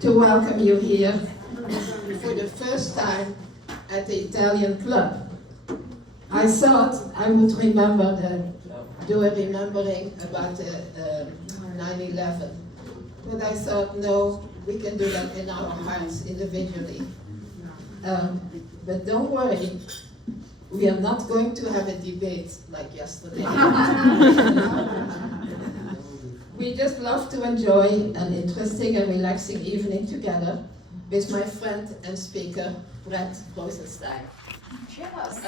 to welcome you here for the first time at the Italian club. I thought I would do a remembering about 9/11, but I thought, no, we can do that in our hearts individually. But don't worry, we are not going to have a debate like yesterday. We just love to enjoy an interesting and relaxing evening together with my friend and speaker, Brett Rosenstein. Cheers.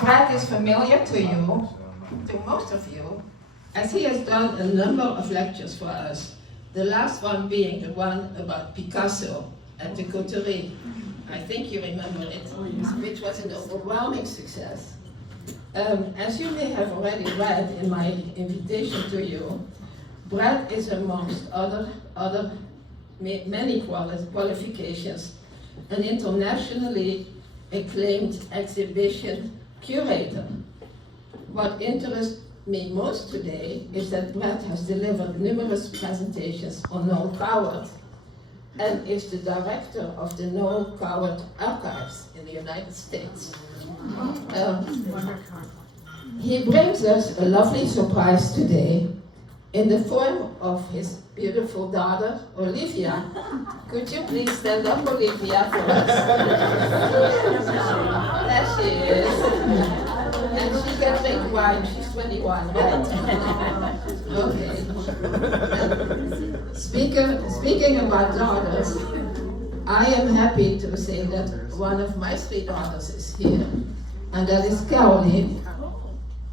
Brett is familiar to you, to most of you, as he has done a number of lectures for us. The last one being the one about Picasso at the Coterie. I think you remember it, which was an overwhelming success. As you may have already read in my invitation to you, Brett is amongst many qualifications, an internationally acclaimed exhibition curator. What interests me most today is that Brett has delivered numerous presentations on Noel Coward and is the director of the Noel Coward Archives in the United States. He brings us a lovely surprise today in the form of his beautiful daughter, Olivia. Could you please stand up, Olivia, for us? There she is. And she can drink wine. She's 21, right? Okay. Speaking about daughters, I am happy to say that one of my 3 daughters is here, and that is Caroline.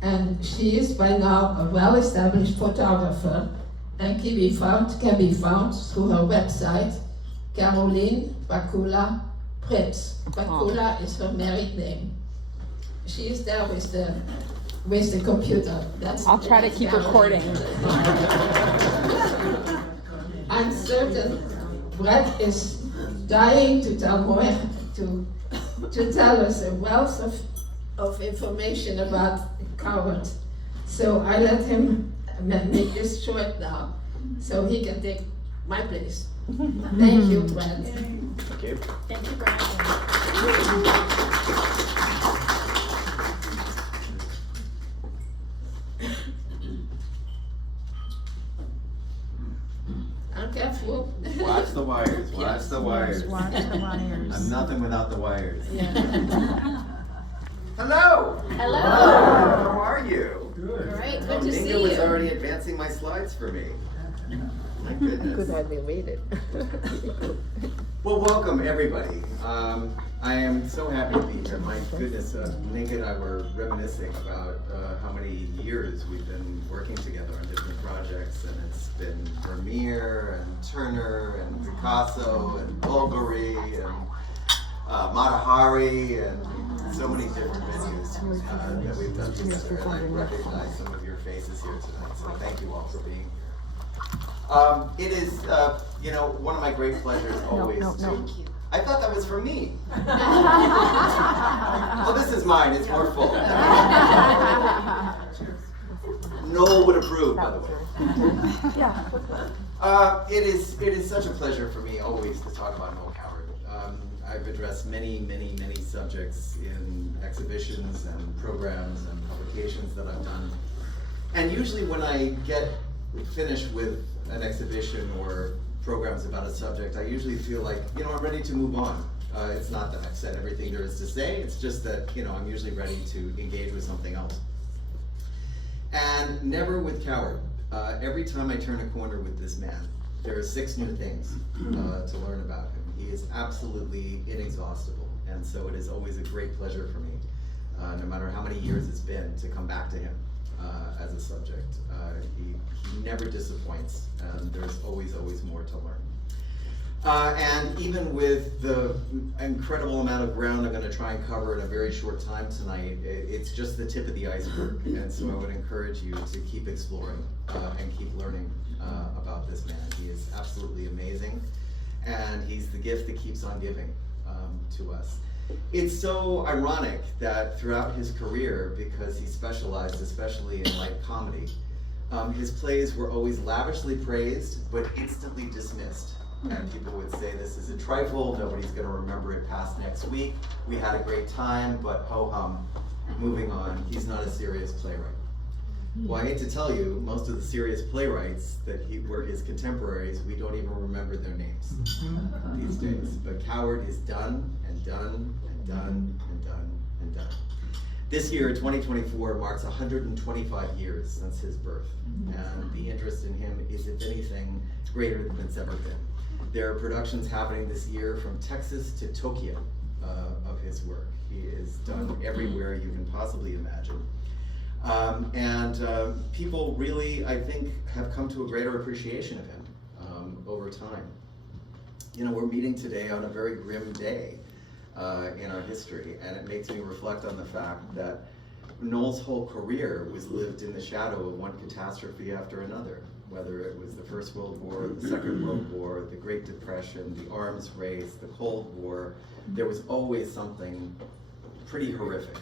And she is by now a well-established photographer and can be found through her website, Caroline Bakula Pritz. Bakula is her married name. She is there with the computer. I'll try to keep recording. I'm certain Brett is dying to tell more, to tell us a wealth of information about Coward. So I let him make this short now, so he can take my place. Thank you, Brett. Thank you. Thank you, Brian. I'm careful. Watch the wires, watch the wires. Watch the wires. I'm nothing without the wires. Yeah. Hello! Hello. How are you? Great. Good to see Nienke was you. already advancing my slides for me. My goodness. hardly wait it. Well, welcome everybody. I am so happy to be here. My goodness, Nienke and I were reminiscing about how many years we've been working together on different projects, and it's been Vermeer and Turner and Picasso and Bulgari and Matahari and so many different venues that we've done together, and I recognize some of your faces here tonight, so thank you all for being here. It is, one of my great pleasures always to... I thought that was for me. Well, this is mine, it's more full. Noel would approve, by the way. It is such a pleasure for me always to talk about Noel Coward. I've addressed many subjects in exhibitions and programs and publications that I've done. And usually when I get finished with an exhibition or programs about a subject, I usually feel like, I'm ready to move on. It's not that I've said everything there is to say, it's just that, I'm usually ready to engage with something else. And never with Coward. Every time I turn a corner with this man, there are 6 new things to learn about him. He is absolutely inexhaustible, and so it is always a great pleasure for me, no matter how many years it's been, to come back to him as a subject. He never disappoints, and there's always more to learn. And even with the incredible amount of ground I'm going to try and cover in a very short time tonight, it's just the tip of the iceberg, and so I would encourage you to keep exploring and keep learning about this man. He is absolutely amazing, and he's the gift that keeps on giving to us. It's so ironic that throughout his career, because he specialized especially in light comedy, His plays were always lavishly praised, but instantly dismissed. And people would say, this is a trifle, nobody's gonna remember it past next week. We had a great time, but ho-hum, moving on. He's not a serious playwright. Well, I hate to tell you, most of the serious playwrights that were his contemporaries, we don't even remember their names these days. But Coward is done, and done, and done, and done, and done. This year, 2024, marks 125 years since his birth, and the interest in him is, if anything, greater than it's ever been. There are productions happening this year from Texas to Tokyo of his work. He is done everywhere you can possibly imagine. People really, I think, have come to a greater appreciation of him over time. You know, we're meeting today on a very grim day in our history, and it makes me reflect on the fact that Noel's whole career was lived in the shadow of one catastrophe after another, whether it was the First World War, the Second World War, the Great Depression, the arms race, the Cold War. There was always something pretty horrific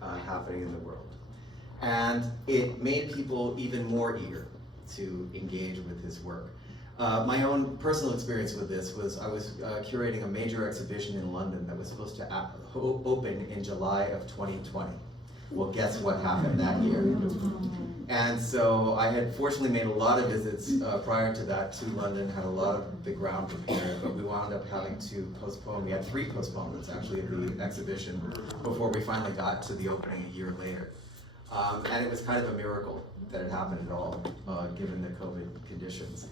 happening in the world. And it made people even more eager to engage with his work. My own personal experience with this was I was curating a major exhibition in London that was supposed to open in July of 2020. Well, guess what happened that year? And so I had fortunately made a lot of visits prior to that to London, had a lot of the ground prepared, but we wound up having to postpone. We had 3 postponements actually of the exhibition before we finally got to the opening a year later. And it was kind of a miracle that it happened at all, given the COVID conditions.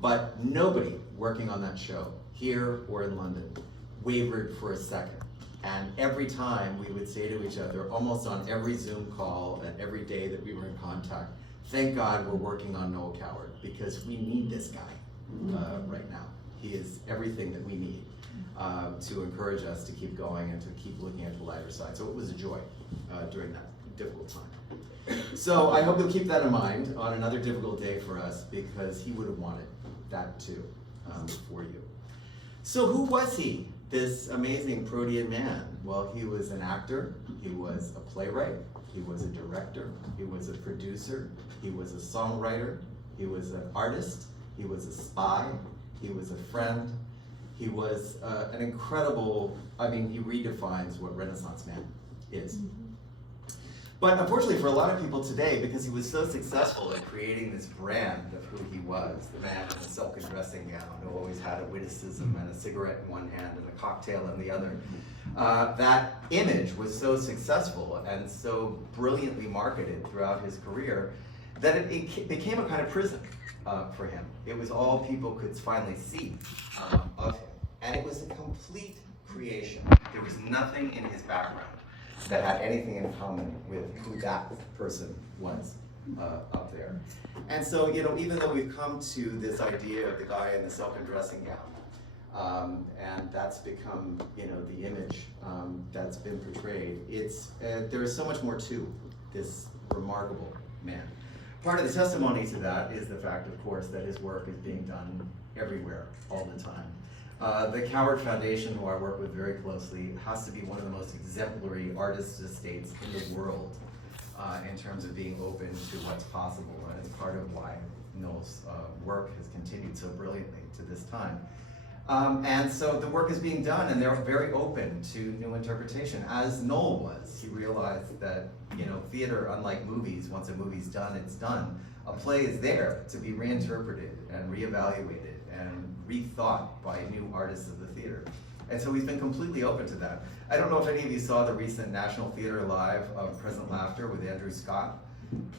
But nobody working on that show, here or in London, wavered for a second. And every time we would say to each other, almost on every Zoom call and every day that we were in contact, thank God we're working on Noel Coward, because we need this guy right now. He is everything that we need to encourage us to keep going and to keep looking at the lighter side. So it was a joy during that difficult time. So I hope you'll keep that in mind on another difficult day for us, because he would have wanted that too for you. So who was he, this amazing Protean man? Well, he was an actor, he was a playwright, he was a director, he was a producer, he was a songwriter, he was an artist, he was a spy, he was a friend, he was an incredible, I mean, he redefines what Renaissance man is. But unfortunately for a lot of people today, because he was so successful in creating this brand of who he was, the man in the silken dressing gown who always had a witticism and a cigarette in one hand and a cocktail in the other, that image was so successful and so brilliantly marketed throughout his career that it became a kind of prison for him. It was all people could finally see of him. And it was a complete creation. There was nothing in his background that had anything in common with who that person was up there. And so, you know, even though we've come to this idea of the guy in the silken dressing gown, and that's become, you know, the image that's been portrayed, it's there is so much more to this remarkable man. Part of the testimony to that is the fact, of course, that his work is being done everywhere, all the time. The Coward Foundation, who I work with very closely, has to be one of the most exemplary artist estates in the world in terms of being open to what's possible, and it's part of why Noel's work has continued so brilliantly to this time. And so the work is being done, and they're very open to new interpretation, as Noel was. He realized that, you know, theater, unlike movies, once a movie's done, it's done. A play is there to be reinterpreted and reevaluated and rethought by new artists of the theater. And so he's been completely open to that. I don't know if any of you saw the recent National Theater Live of Present Laughter with Andrew Scott.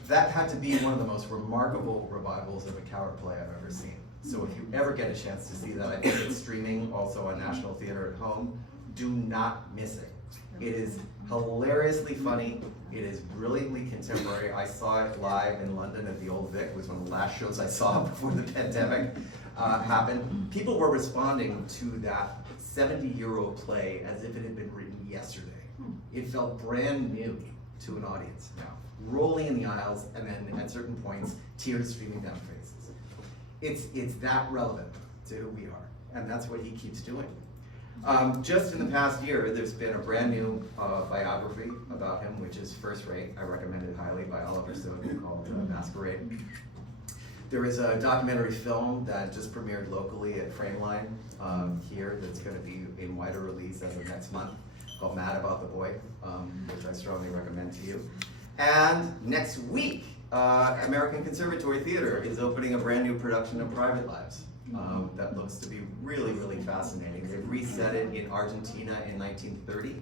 That had to be one of the most remarkable revivals of a Coward play I've ever seen. So if you ever get a chance to see that, I think it's streaming also on National Theater at Home. Do not miss it. It is hilariously funny. It is brilliantly contemporary. I saw it live in London at the Old Vic. It was one of the last shows I saw before the pandemic happened. People were responding to that 70-year-old play as if it had been written yesterday. It felt brand new to an audience now, rolling in the aisles, and then at certain points, tears streaming down faces. It's that relevant to who we are, and that's what he keeps doing. Just in the past year, there's been a brand new biography about him, which is first rate. I recommend it highly, by Oliver Stone, called Masquerade. There is a documentary film that just premiered locally at Frameline here that's going to be in wider release as of next month, called Mad About the Boy, which I strongly recommend to you. And next week, American Conservatory Theater is opening a brand new production of Private Lives that looks to be really, really fascinating. They've reset it in Argentina in 1930.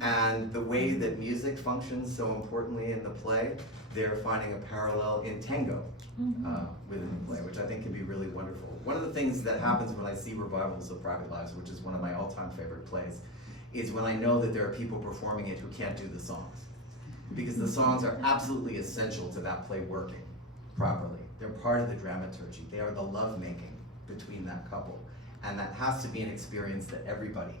And the way that music functions so importantly in the play, they're finding a parallel in tango within the play, which I think can be really wonderful. One of the things that happens when I see revivals of Private Lives, which is one of my all-time favorite plays, is when I know that there are people performing it who can't do the songs. Because the songs are absolutely essential to that play working properly. They're part of the dramaturgy. They are the lovemaking between that couple. And that has to be an experience that everybody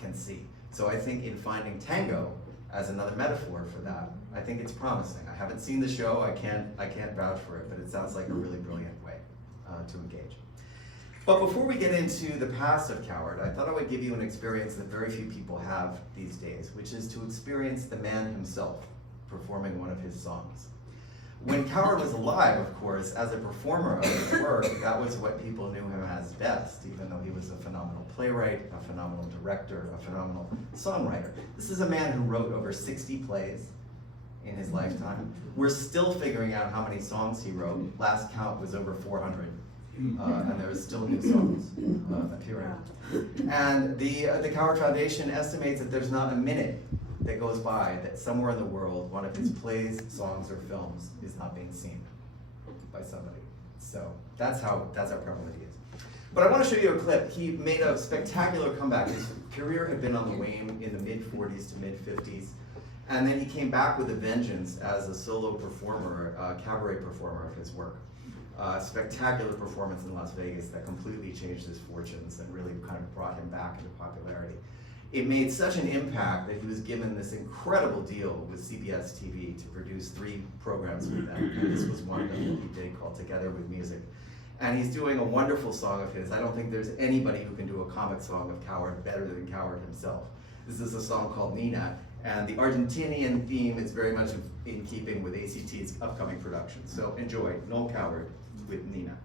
can see. So I think in finding tango as another metaphor for that, I think it's promising. I haven't seen the show, I can't vouch for it, but it sounds like a really brilliant way to engage. But before we get into the past of Coward, I thought I would give you an experience that very few people have these days, which is to experience the man himself performing one of his songs. When Coward was alive, of course, as a performer of his work, that was what people knew him as best, even though he was a phenomenal playwright, a phenomenal director, a phenomenal songwriter. This is a man who wrote over 60 plays in his lifetime. We're still figuring out how many songs he wrote. Last count was over 400, and there are still new songs appearing. And the Coward Foundation estimates that there's not a minute that goes by that somewhere in the world one of his plays, songs, or films is not being seen by somebody. So that's how prevalent he is. But I want to show you a clip. He made a spectacular comeback. His career had been on the wane in the mid-40s to mid-50s, and then he came back with a vengeance as a solo performer, cabaret performer of his work. Spectacular performance in Las Vegas that completely changed his fortunes and really kind of brought him back into popularity. It made such an impact that he was given this incredible deal with CBS TV to produce 3 programs with them. And this was one that he did called Together with Music. And he's doing a wonderful song of his. I don't think there's anybody who can do a comic song of Coward better than Coward himself. This is a song called Nina, and the Argentinian theme is very much in keeping with ACT's upcoming production. So enjoy Noel Coward with Nina.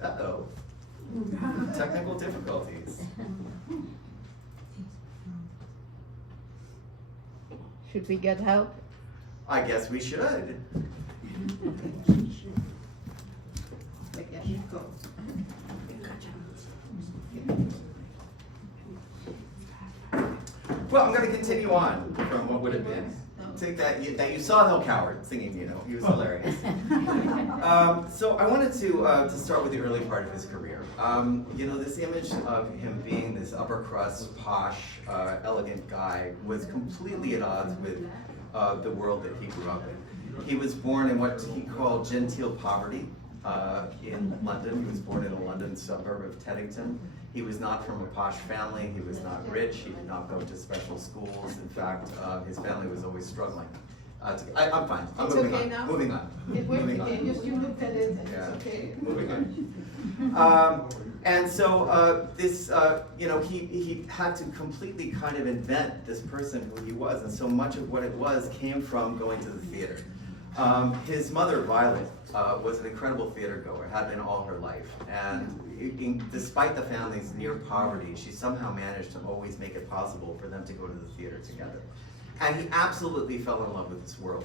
Uh-oh. Technical difficulties. Should we get help? I guess we should. Well, I'm going to continue on from what would have been. Take that you saw Noel Coward singing, he was hilarious. So I wanted to start with the early part of his career. This image of him being this upper crust, posh, elegant guy was completely at odds with the world that he grew up in. He was born in what he called genteel poverty in London. He was born in a London suburb of Teddington. He was not from a posh family. He was not rich. He did not go to special schools. In fact, his family was always struggling. I'm fine. I'm moving on. Now? Moving on. It went Moving again. on. You looked at it and Yeah. it's okay. Moving on. And so he had to completely kind of invent this person who he was, and so much of what it was came from going to the theater. His mother, Violet, was an incredible theater goer, had been all her life, and despite the family's near poverty, she somehow managed to always make it possible for them to go to the theater together. And he absolutely fell in love with this world.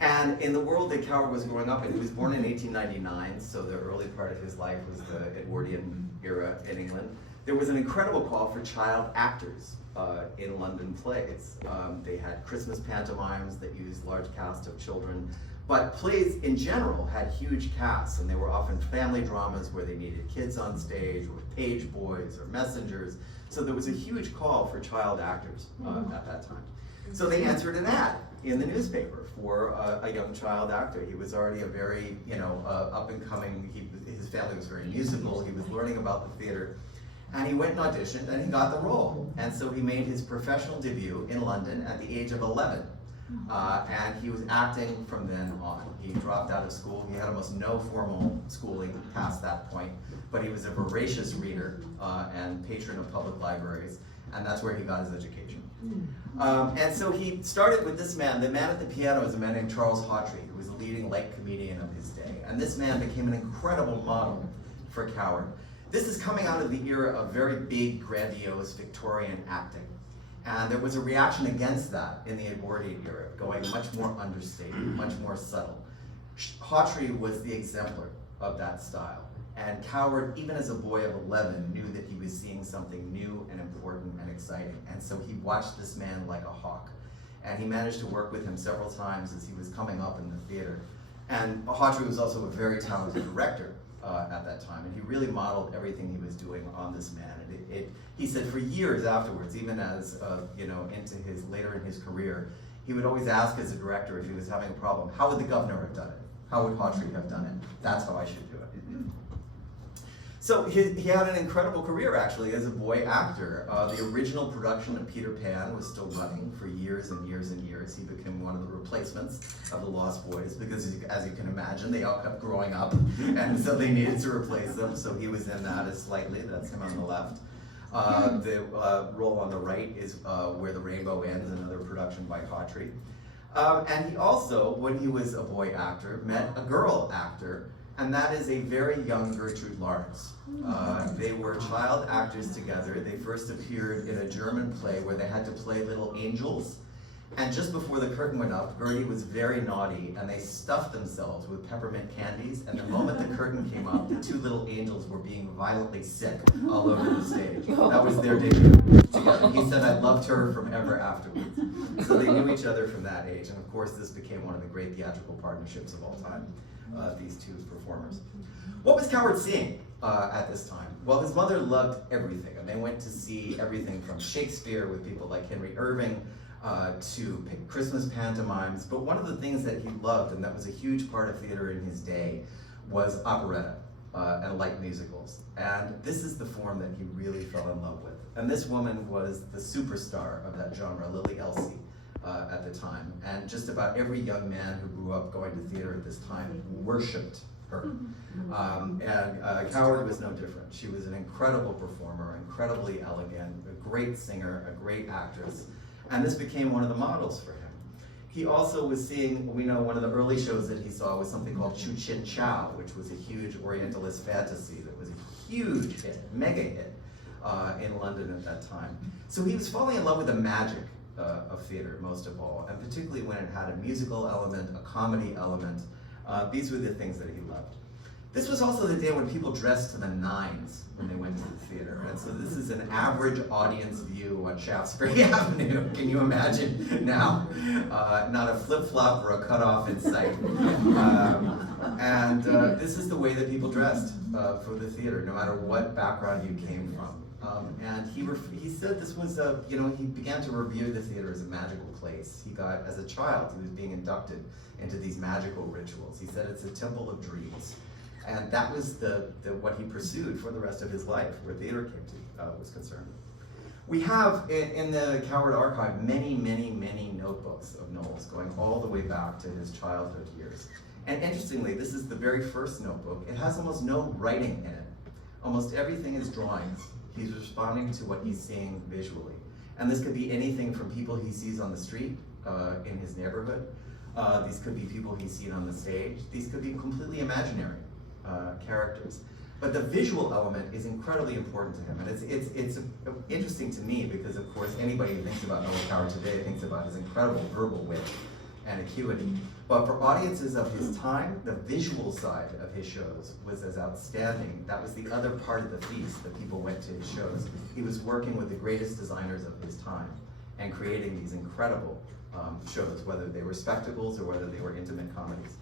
And in the world that Coward was growing up in, he was born in 1899, so the early part of his life was the Edwardian era in England. There was an incredible call for child actors in London plays. They had Christmas pantomimes that used large casts of children, but plays in general had huge casts, and they were often family dramas where they needed kids on stage, or page boys, or messengers. So there was a huge call for child actors at that time. So they answered an ad in the newspaper for a young child actor. He was already a very, up and coming, his family was very musical, he was learning about the theater, and he went and auditioned and he got the role. And so he made his professional debut in London at the age of 11. And he was acting from then on. He dropped out of school. He had almost no formal schooling past that point, but he was a voracious reader and patron of public libraries, and that's where he got his education. And so he started with this man. The man at the piano was a man named Charles Hawtrey, who was a leading light comedian of his day. And this man became an incredible model for Coward. This is coming out of the era of very big, grandiose Victorian acting. And there was a reaction against that in the Edwardian era, going much more understated, much more subtle. Hawtrey was the exemplar of that style. And Coward, even as a boy of 11, knew that he was seeing something new and important and exciting. And so he watched this man like a hawk. And he managed to work with him several times as he was coming up in the theater. And Hawtrey was also a very talented director at that time. And he really modeled everything he was doing on this man. And he said for years afterwards, even as later in his career, he would always ask as a director if he was having a problem, how would the governor have done it? How would Hawtrey have done it? That's how I should do it. So he had an incredible career, actually, as a boy actor. The original production of Peter Pan was still running for years and years and years. He became one of the replacements of the Lost Boys because, as you can imagine, they all kept growing up, and so they needed to replace them. So he was in that as Slightly. That's him on the left. The role on the right is Where the Rainbow Ends, another production by Hawtrey. And he also, when he was a boy actor, met a girl actor, and that is a very young Gertrude Lawrence. They were child actors together. They first appeared in a German play where they had to play little angels. And just before the curtain went up, Gertie was very naughty, and they stuffed themselves with peppermint candies, and the moment the curtain came up, the two little angels were being violently sick all over the stage. That was their debut together. He said, I loved her from ever afterwards. So they knew each other from that age, and of course this became one of the great theatrical partnerships of all time, these two performers. What was Coward seeing at this time? Well, his mother loved everything, and they went to see everything from Shakespeare with people like Henry Irving, to Christmas pantomimes, but one of the things that he loved, and that was a huge part of theater in his day, was operetta and light musicals. And this is the form that he really fell in love with. And this woman was the superstar of that genre, Lily Elsie, at the time. And just about every young man who grew up going to theater at this time worshipped her. And Coward was no different. She was an incredible performer, incredibly elegant, a great singer, a great actress. And this became one of the models for him. He also was seeing, we know one of the early shows that he saw was something called Chu Chin Chow, which was a huge Orientalist fantasy that was a huge hit, mega hit in London at that time. So he was falling in love with the magic of theater, most of all, and particularly when it had a musical element, a comedy element. These were the things that he loved. This was also the day when people dressed to the nines when they went to the theater. And so this is an average audience view on Shaftesbury Avenue. Can you imagine now? Not a flip-flop or a cutoff in sight. This is the way that people dressed for the theater, no matter what background you came from. And he said this was he began to revere the theater as a magical place. He got, as a child, he was being inducted into these magical rituals. He said it's a temple of dreams. And that was what he pursued for the rest of his life, where theater was concerned. We have in the Coward archive many, many, many notebooks of Noel's going all the way back to his childhood years. And interestingly, this is the very first notebook. It has almost no writing in it. Almost everything is drawings. He's responding to what he's seeing visually. And this could be anything from people he sees on the street in his neighborhood. These could be people he's seen on the stage. These could be completely imaginary characters. But the visual element is incredibly important to him. And it's interesting to me because, of course, anybody who thinks about Noel Coward today thinks about his incredible verbal wit and acuity. But for audiences of his time, the visual side of his shows was as outstanding. That was the other part of the feast that people went to his shows. He was working with the greatest designers of his time and creating these incredible shows, whether they were spectacles or whether they were intimate comedies.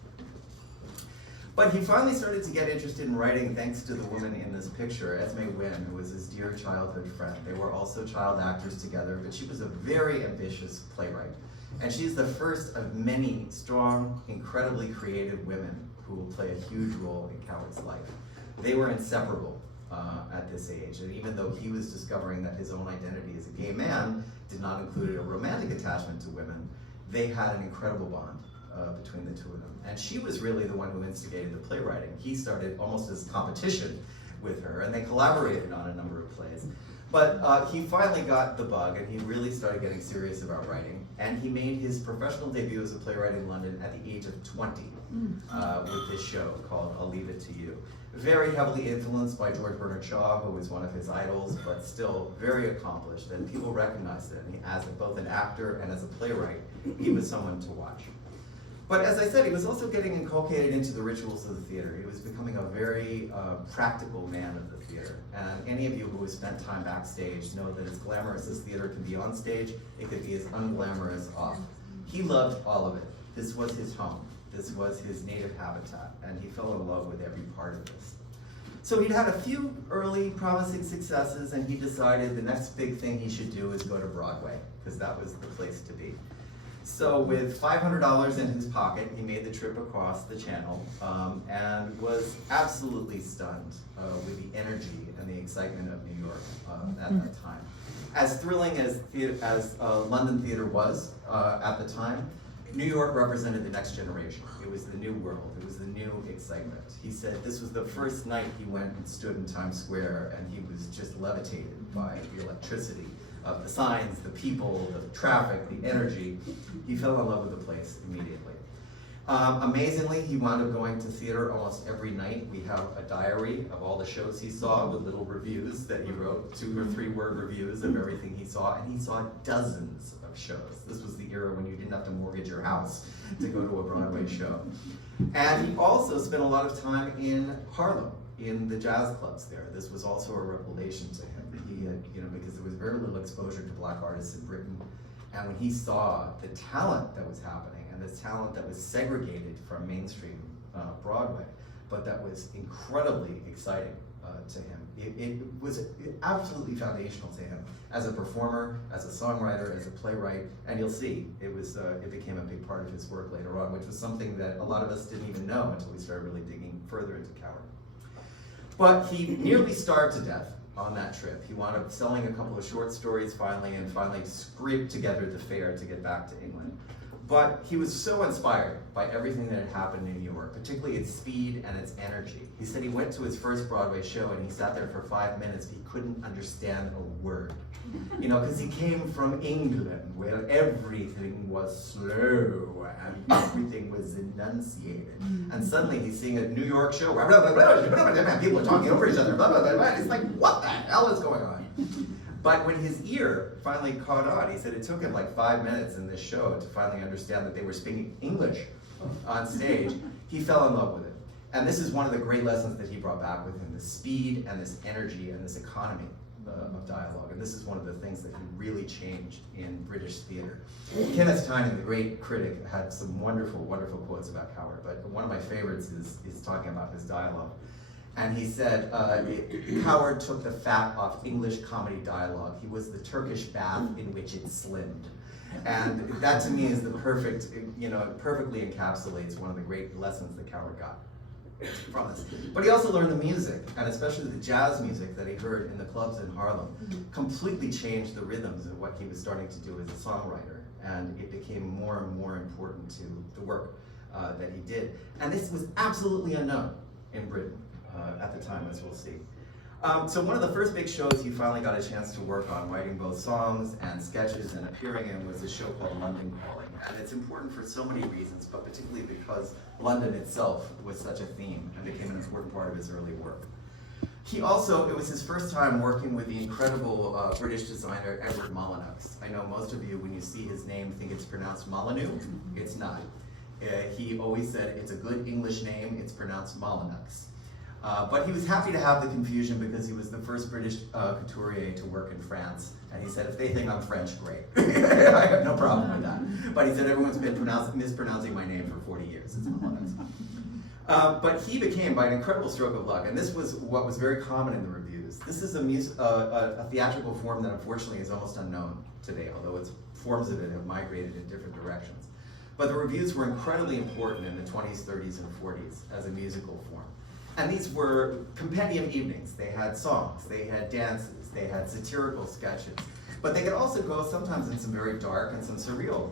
But he finally started to get interested in writing thanks to the woman in this picture, Esme Wynn, who was his dear childhood friend. They were also child actors together, but she was a very ambitious playwright. And she's the first of many strong, incredibly creative women who will play a huge role in Coward's life. They were inseparable at this age, and even though he was discovering that his own identity as a gay man did not include a romantic attachment to women, they had an incredible bond between the two of them. And she was really the one who instigated the playwriting. He started almost as competition with her, and they collaborated on a number of plays. But he finally got the bug, and he really started getting serious about writing. And he made his professional debut as a playwright in London at the age of 20 with this show called I'll Leave It to You. Very heavily influenced by George Bernard Shaw, who was one of his idols, but still very accomplished, and people recognized it. And as both an actor and as a playwright, he was someone to watch. But as I said, he was also getting inculcated into the rituals of the theater. He was becoming a very practical man of the theater. And any of you who have spent time backstage know that as glamorous as theater can be on stage, it could be as unglamorous off. He loved all of it. This was his home. This was his native habitat, and he fell in love with every part of this. So he'd had a few early promising successes, and he decided the next big thing he should do is go to Broadway, because that was the place to be. So with $500 in his pocket, he made the trip across the channel and was absolutely stunned with the energy and the excitement of New York at that time. As thrilling as London theater was at the time, New York represented the next generation. It was the new world. It was the new excitement. He said this was the first night he went and stood in Times Square, and he was just levitated by the electricity of the signs, the people, the traffic, the energy. He fell in love with the place immediately. Amazingly, he wound up going to theater almost every night. We have a diary of all the shows he saw with little reviews that he wrote, 2 or 3 word reviews of everything he saw, and he saw dozens of shows. This was the era when you didn't have to mortgage your house to go to a Broadway show. And he also spent a lot of time in Harlem, in the jazz clubs there. This was also a revelation to him. He had, because there was very little exposure to black artists in Britain. And when he saw the talent that was happening, and the talent that was segregated from mainstream Broadway, but that was incredibly exciting to him. It was absolutely foundational to him as a performer, as a songwriter, as a playwright, and you'll see it became a big part of his work later on, which was something that a lot of us didn't even know until we started really digging further into Coward. But he nearly starved to death on that trip. He wound up selling a couple of short stories finally, and finally scraped together the fare to get back to England. But he was so inspired by everything that had happened in New York, particularly its speed and its energy. He said he went to his first Broadway show and he sat there for 5 minutes, but he couldn't understand a word. Because he came from England, where everything was slow and everything was enunciated. And suddenly he's seeing a New York show where people are talking over each other, blah, blah, blah, blah. It's like, what the hell is going on? But when his ear finally caught on, he said it took him like 5 minutes in this show to finally understand that they were speaking English on stage. He fell in love with it. And this is one of the great lessons that he brought back with him, the speed and this energy and this economy of dialogue. And this is one of the things that he really changed in British theater. Kenneth Tynan, the great critic, had some wonderful, wonderful quotes about Coward, but one of my favorites is talking about his dialogue. And he said, Coward took the fat off English comedy dialogue. He was the Turkish bath in which it slimmed. And that to me is the perfect, perfectly encapsulates one of the great lessons that Coward got from this. But he also learned the music, and especially the jazz music that he heard in the clubs in Harlem, completely changed the rhythms of what he was starting to do as a songwriter. And it became more and more important to the work that he did. And this was absolutely unknown in Britain at the time, as we'll see. So one of the first big shows he finally got a chance to work on, writing both songs and sketches and appearing in, was a show called London Calling. And it's important for so many reasons, but particularly because London itself was such a theme and became an important part of his early work. He also, it was his first time working with the incredible British designer Edward Molyneux. I know most of you, when you see his name, think it's pronounced Molyneux. It's not. He always said it's a good English name, it's pronounced Molyneux. But he was happy to have the confusion because he was the first British couturier to work in France. And he said, if they think I'm French, great. I have no problem with that. But he said, everyone's been mispronouncing my name for 40 years. It's Molyneux. But he became, by an incredible stroke of luck, and this was what was very common in the reviews. This is a theatrical form that unfortunately is almost unknown today, although its forms of it have migrated in different directions. But the reviews were incredibly important in the 20s, 30s, and 40s as a musical form. And these were compendium evenings. They had songs, they had dances, they had satirical sketches. But they could also go sometimes in some very dark and some surreal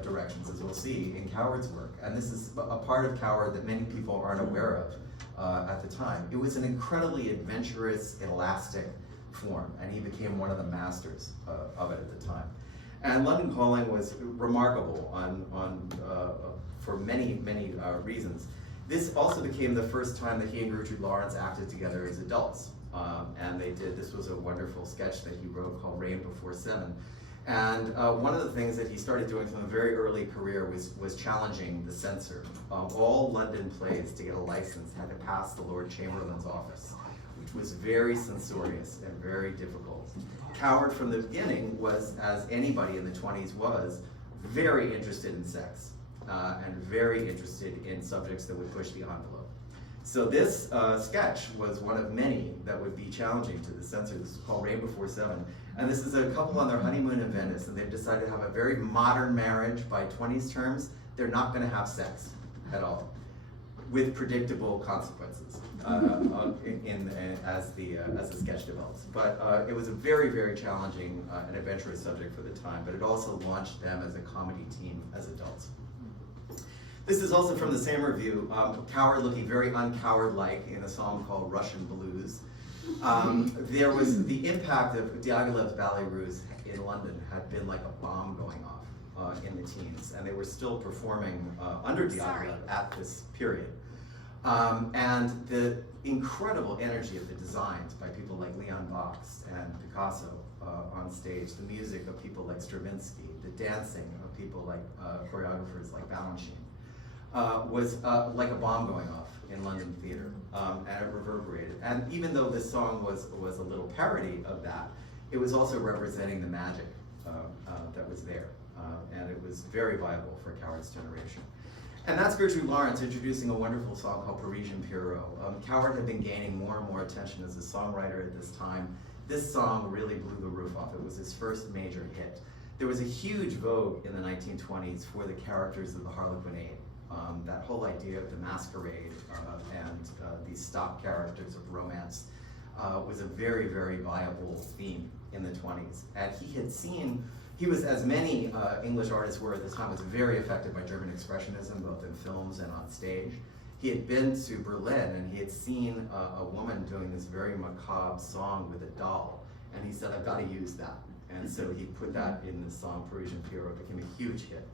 directions, as we'll see in Coward's work. And this is a part of Coward that many people aren't aware of at the time. It was an incredibly adventurous, elastic form, and he became one of the masters of it at the time. And London Calling was remarkable for many reasons. This also became the first time that he and Gertrude Lawrence acted together as adults. And this was a wonderful sketch that he wrote called Rain Before Seven. And one of the things that he started doing from a very early career was challenging the censor. All London plays, to get a license, had to pass the Lord Chamberlain's office, which was very censorious and very difficult. Coward from the beginning was, as anybody in the 20s was, very interested in sex and very interested in subjects that would push the envelope. So this sketch was one of many that would be challenging to the censor. This is called Rain Before Seven. And this is a couple on their honeymoon in Venice, and they've decided to have a very modern marriage by 20s terms. They're not going to have sex at all, with predictable consequences as the sketch develops. But it was a very challenging and adventurous subject for the time, but it also launched them as a comedy team as adults. This is also from the same review, Coward looking very un-Coward-like in a song called Russian Blues. There was the impact of Diaghilev's Ballet Russe in London had been like a bomb going off in the teens, and they were still performing under Diaghilev at this period. And the incredible energy of the designs by people like Leon Bakst and Picasso on stage, the music of people like Stravinsky, the dancing of people like choreographers like Balanchine, was like a bomb going off in London theater, and it reverberated. And even though this song was a little parody of that, it was also representing the magic that was there, and it was very viable for Coward's generation. And that's Gertrude Lawrence introducing a wonderful song called Parisian Pierrot. Coward had been gaining more and more attention as a songwriter at this time. This song really blew the roof off. It was his first major hit. There was a huge vogue in the 1920s for the characters of the Harlequinade. That whole idea of the masquerade and these stock characters of romance was a very viable theme in the 20s. And he was, as many English artists were at the time, was very affected by German Expressionism, both in films and on stage. He had been to Berlin and he had seen a woman doing this very macabre song with a doll. And he said, I've got to use that. And so he put that in the song Parisian Pierrot. It became a huge hit.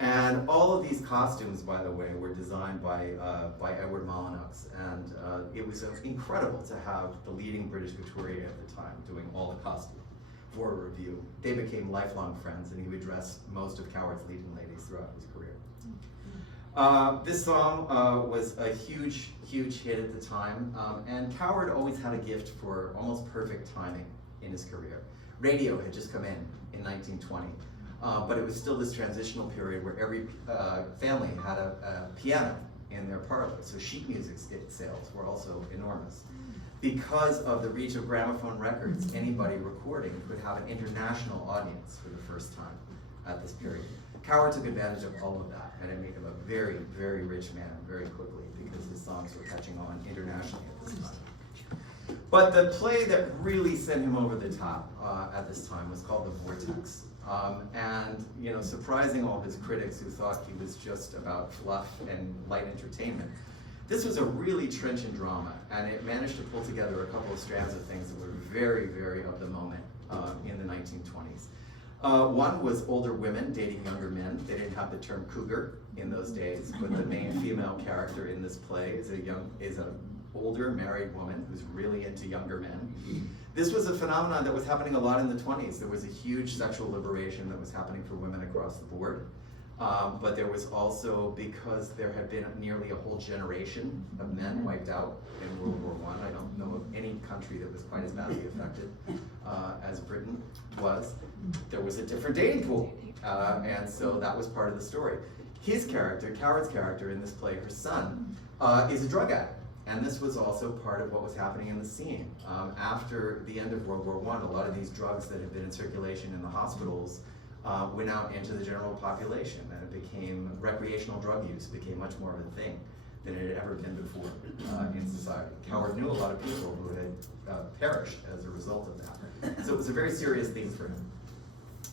And all of these costumes, by the way, were designed by Edward Molyneux. And it was incredible to have the leading British couturier at the time doing all the costumes for a review. They became lifelong friends, and he would dress most of Coward's leading ladies throughout his career. This song was a huge hit at the time, and Coward always had a gift for almost perfect timing in his career. Radio had just come in 1920, but it was still this transitional period where every family had a piano in their parlor, so sheet music sales were also enormous. Because of the reach of gramophone records, anybody recording could have an international audience for the first time at this period. Coward took advantage of all of that, and it made him a very rich man very quickly because his songs were catching on internationally at this time. But the play that really sent him over the top at this time was called The Vortex. And surprising all his critics who thought he was just about fluff and light entertainment, this was a really trenchant drama, and it managed to pull together a couple of strands of things that were very of the moment in the 1920s. One was older women dating younger men. They didn't have the term cougar in those days, but the main female character in this play is an older married woman who's really into younger men. This was a phenomenon that was happening a lot in the 20s. There was a huge sexual liberation that was happening for women across the board. But there was also, because there had been nearly a whole generation of men wiped out in World War I. I don't know of any country that was quite as badly affected as Britain was. There was a different dating pool, and so that was part of the story. His character, Coward's character in this play, her son, is a drug addict. And this was also part of what was happening in the scene. After the end of World War I, a lot of these drugs that had been in circulation in the hospitals went out into the general population, and it became, recreational drug use became much more of a thing than it had ever been before in society. Coward knew a lot of people who had perished as a result of that. So it was a very serious theme for him.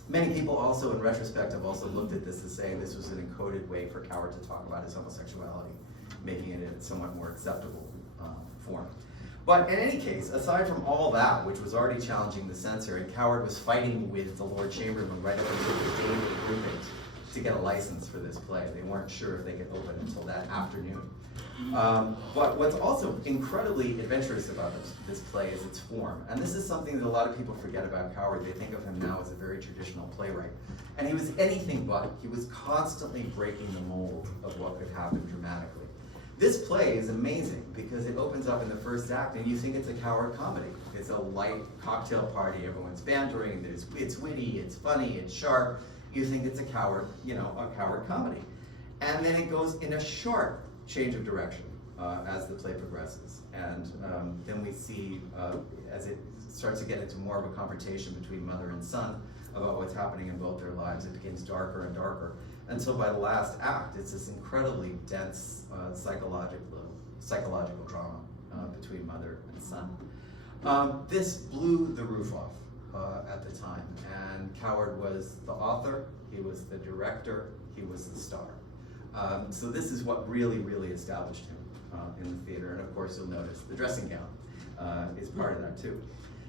Many people also, in retrospect, have also looked at this as saying this was an encoded way for Coward to talk about his homosexuality, making it a somewhat more acceptable form. But in any case, aside from all that, which was already challenging the censor, and Coward was fighting with the Lord Chamberlain right up until the day of the grouping to get a license for this play. They weren't sure if they could open until that afternoon. But what's also incredibly adventurous about this play is its form. And this is something that a lot of people forget about Coward. They think of him now as a very traditional playwright. And he was anything but. He was constantly breaking the mold of what could happen dramatically. This play is amazing because it opens up in the first act and you think it's a Coward comedy. It's a light cocktail party, everyone's bantering, it's witty, it's funny, it's sharp. You think it's a Coward, a Coward comedy. And then it goes in a sharp change of direction as the play progresses. And then we see, as it starts to get into more of a confrontation between mother and son about what's happening in both their lives, it begins darker and darker. Until by the last act, it's this incredibly dense psychological drama between mother and son. This blew the roof off at the time, and Coward was the author, he was the director, he was the star. So this is what really, really established him in the theater, and of course you'll notice the dressing gown is part of that too.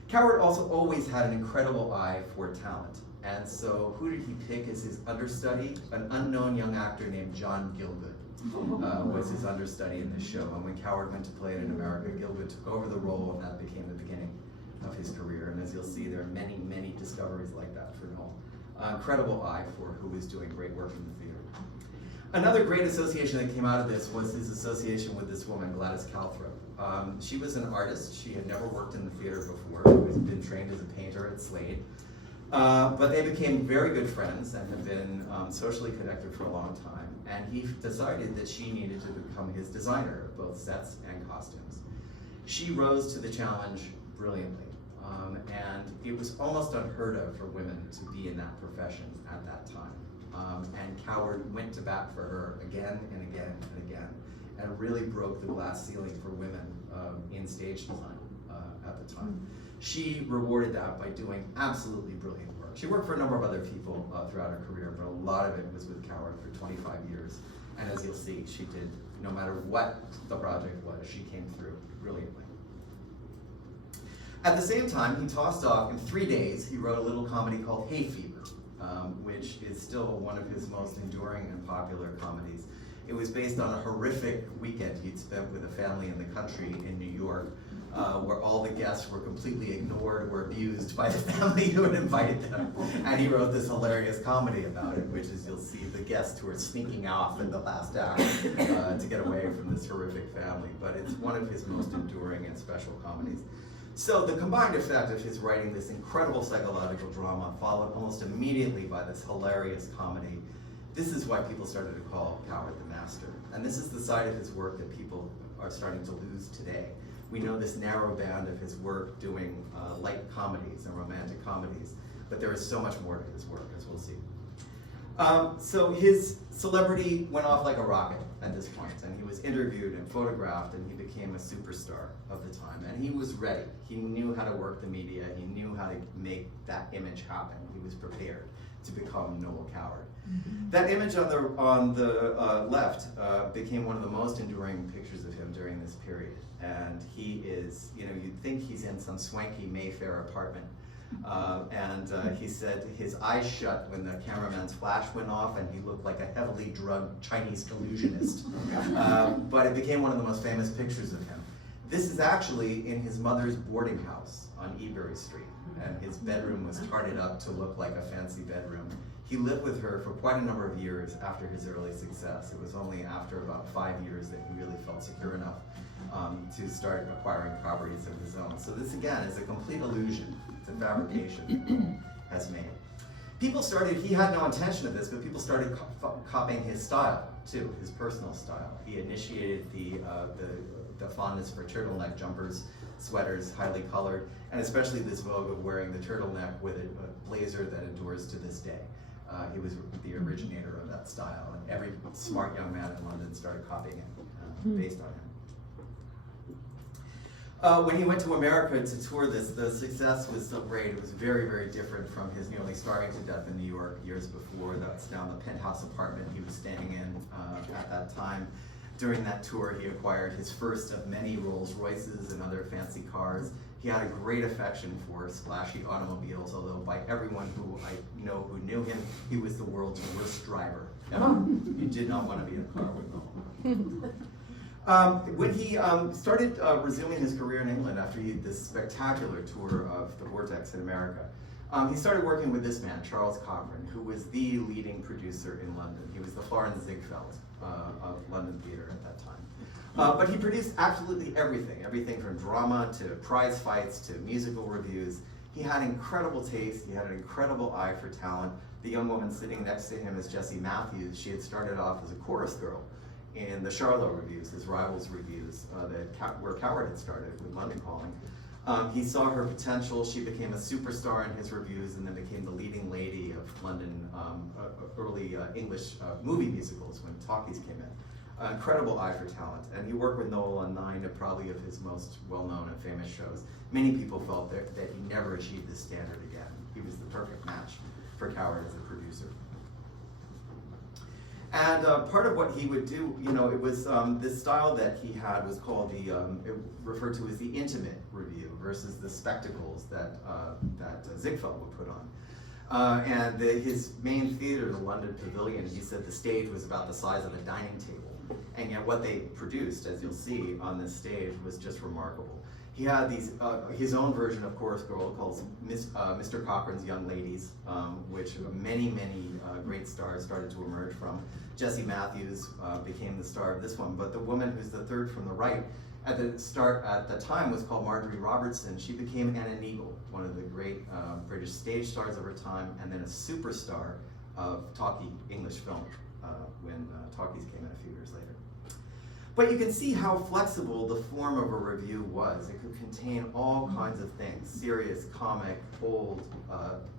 Coward also always had an incredible eye for talent. And so who did he pick as his understudy? An unknown young actor named John Gielgud was his understudy in this show. And when Coward went to play it in America, Gielgud took over the role, and that became the beginning of his career. And as you'll see, there are many, many discoveries like that for Noël. Incredible eye for who was doing great work in the theater. Another great association that came out of this was his association with this woman, Gladys Calthrope. She was an artist. She had never worked in the theater before. She had been trained as a painter at Slade. But they became very good friends and have been socially connected for a long time. And he decided that she needed to become his designer of both sets and costumes. She rose to the challenge brilliantly. And it was almost unheard of for women to be in that profession at that time. And Coward went to bat for her again and again and again, and really broke the glass ceiling for women in stage design at the time. She rewarded that by doing absolutely brilliant work. She worked for a number of other people throughout her career, but a lot of it was with Coward for 25 years. And as you'll see, she did, no matter what the project was, she came through brilliantly. At the same time, he tossed off, in 3 days, he wrote a little comedy called Hay Fever, which is still one of his most enduring and popular comedies. It was based on a horrific weekend he'd spent with a family in the country in New York, where all the guests were completely ignored or abused by the family who had invited them. And he wrote this hilarious comedy about it, which is, you'll see the guests who are sneaking off in the last act to get away from this horrific family. But it's one of his most enduring and special comedies. So the combined effect of his writing this incredible psychological drama, followed almost immediately by this hilarious comedy, this is why people started to call Coward the master. And this is the side of his work that people are starting to lose today. We know this narrow band of his work doing light comedies and romantic comedies, but there is so much more to his work, as we'll see. So his celebrity went off like a rocket at this point, and he was interviewed and photographed, and he became a superstar of the time. And he was ready. He knew how to work the media. He knew how to make that image happen. He was prepared to become Noël Coward. That image on the left became one of the most enduring pictures of him during this period. And he is, you'd think he's in some swanky Mayfair apartment. He said his eyes shut when the cameraman's flash went off, and he looked like a heavily drugged Chinese illusionist. But it became one of the most famous pictures of him. This is actually in his mother's boarding house on Ebury Street, and his bedroom was tarted up to look like a fancy bedroom. He lived with her for quite a number of years after his early success. It was only after about 5 years that he really felt secure enough to start acquiring properties of his own. So this, again, is a complete illusion. It's a fabrication that Noël has made. People started, he had no intention of this, but people started copying his style too, his personal style. He initiated the fondness for turtleneck jumpers, sweaters, highly colored, and especially this vogue of wearing the turtleneck with a blazer that endures to this day. He was the originator of that style, and every smart young man in London started copying it based on him. When he went to America to tour this, the success was so great. It was very, very different from his nearly starving to death in New York years before. That's now the penthouse apartment he was staying in at that time. During that tour, he acquired his first of many Rolls Royces and other fancy cars. He had a great affection for splashy automobiles, although by everyone who I know who knew him, he was the world's worst driver ever. He did not want to be in a car with him. When he started resuming his career in England after this spectacular tour of the Vortex in America, he started working with this man, Charles Cochrane, who was the leading producer in London. He was the Florence Ziegfeld of London theater at that time. But he produced absolutely everything from drama to prize fights to musical reviews. He had incredible taste, he had an incredible eye for talent. The young woman sitting next to him is Jessie Matthews. She had started off as a chorus girl in the Charlotte reviews, his rivals reviews, where Coward had started with London Calling. He saw her potential. She became a superstar in his reviews and then became the leading lady of London early English movie musicals when talkies came in. Incredible eye for talent. And he worked with Noël on 9 of probably of his most well-known and famous shows. Many people felt that he never achieved this standard again. He was the perfect match for Coward as a producer. And part of what he would do, it was this style that he had was called referred to as the intimate review versus the spectacles that Ziegfeld would put on. And his main theater, the London Pavilion, he said the stage was about the size of a dining table. And yet what they produced, as you'll see on this stage, was just remarkable. He had his own version of Chorus Girl called Mr. Cochrane's Young Ladies, which many great stars started to emerge from. Jessie Matthews became the star of this one, but the woman who's the third from the right at the time was called Marjorie Robertson. She became Anna Neagle, one of the great British stage stars of her time, and then a superstar of talkie English film when talkies came in a few years later. But you can see how flexible the form of a review was. It could contain all kinds of things, serious, comic, old,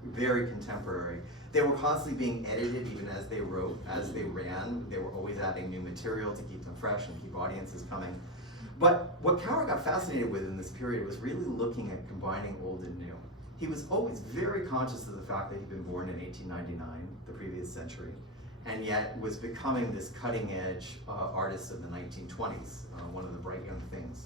very contemporary. They were constantly being edited even as they wrote, as they ran. They were always adding new material to keep them fresh and keep audiences coming. But what Coward got fascinated with in this period was really looking at combining old and new. He was always very conscious of the fact that he'd been born in 1899, the previous century, and yet was becoming this cutting-edge artist of the 1920s, one of the bright young things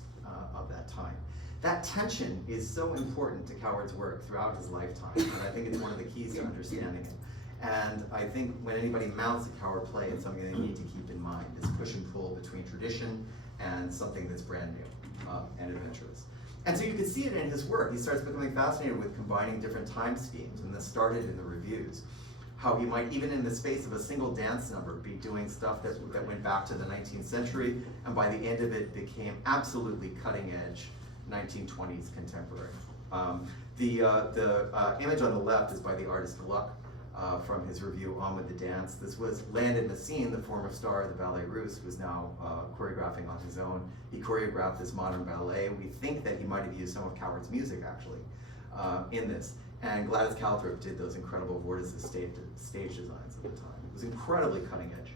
of that time. That tension is so important to Coward's work throughout his lifetime, and I think it's one of the keys to understanding it. And I think when anybody mounts a Coward play, it's something they need to keep in mind, this push and pull between tradition and something that's brand new and adventurous. And so you can see it in his work. He starts becoming fascinated with combining different time schemes, and this started in the reviews. How he might, even in the space of a single dance number, be doing stuff that went back to the 19th century, and by the end of it became absolutely cutting-edge 1920s contemporary. The image on the left is by the artist Gluck from his review On With the Dance. This was Landon Messine, the former star of the Ballet Russe, who is now choreographing on his own. He choreographed this modern ballet. We think that he might have used some of Coward's music, actually, in this. And Gladys Calthrop did those incredible Vortices stage designs at the time. It was incredibly cutting edge.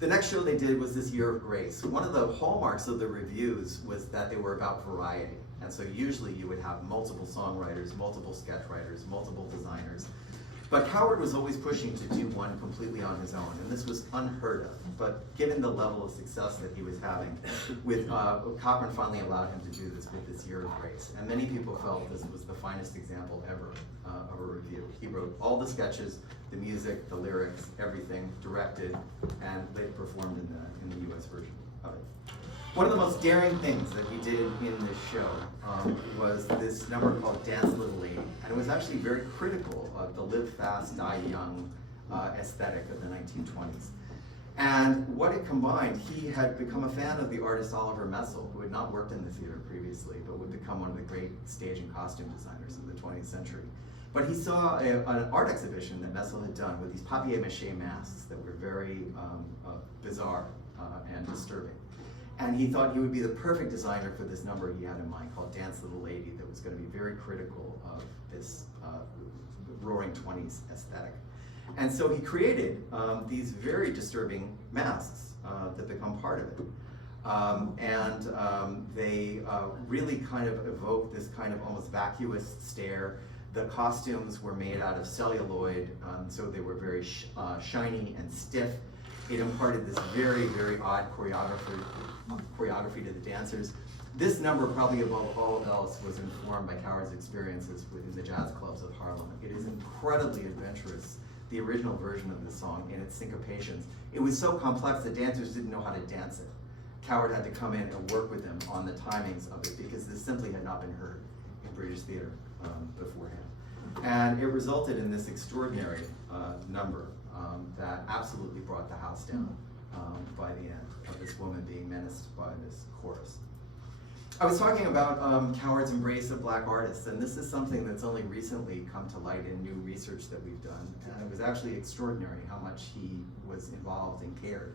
The next show they did was this Year of Grace. One of the hallmarks of the reviews was that they were about variety. And so usually you would have multiple songwriters, multiple sketch writers, multiple designers. But Coward was always pushing to do one completely on his own, and this was unheard of. But given the level of success that he was having, Cochrane finally allowed him to do this with this Year of Grace. And many people felt this was the finest example ever of a review. He wrote all the sketches, the music, the lyrics, everything, directed, and they performed in the US version of it. One of the most daring things that he did in this show was this number called Dance Little Lady. And it was actually very critical of the live fast, die young aesthetic of the 1920s. And what it combined, he had become a fan of the artist Oliver Messel, who had not worked in the theater previously, but would become one of the great stage and costume designers of the 20th century. But he saw an art exhibition that Messel had done with these papier-mâché masks that were very bizarre and disturbing. And he thought he would be the perfect designer for this number he had in mind called Dance Little Lady, that was going to be very critical of this roaring 20s aesthetic. And so he created these very disturbing masks that become part of it. They really kind of evoke this kind of almost vacuous stare. The costumes were made out of celluloid, so they were very shiny and stiff. It imparted this very, very odd choreography to the dancers. This number, probably above all else, was informed by Coward's experiences within the jazz clubs of Harlem. It is incredibly adventurous, the original version of the song, in its syncopations. It was so complex that dancers didn't know how to dance it. Coward had to come in and work with them on the timings of it because this simply had not been heard in British theater beforehand. And it resulted in this extraordinary number that absolutely brought the house down by the end of this woman being menaced by this chorus. I was talking about Coward's embrace of black artists, and this is something that's only recently come to light in new research that we've done, and it was actually extraordinary how much he was involved and cared.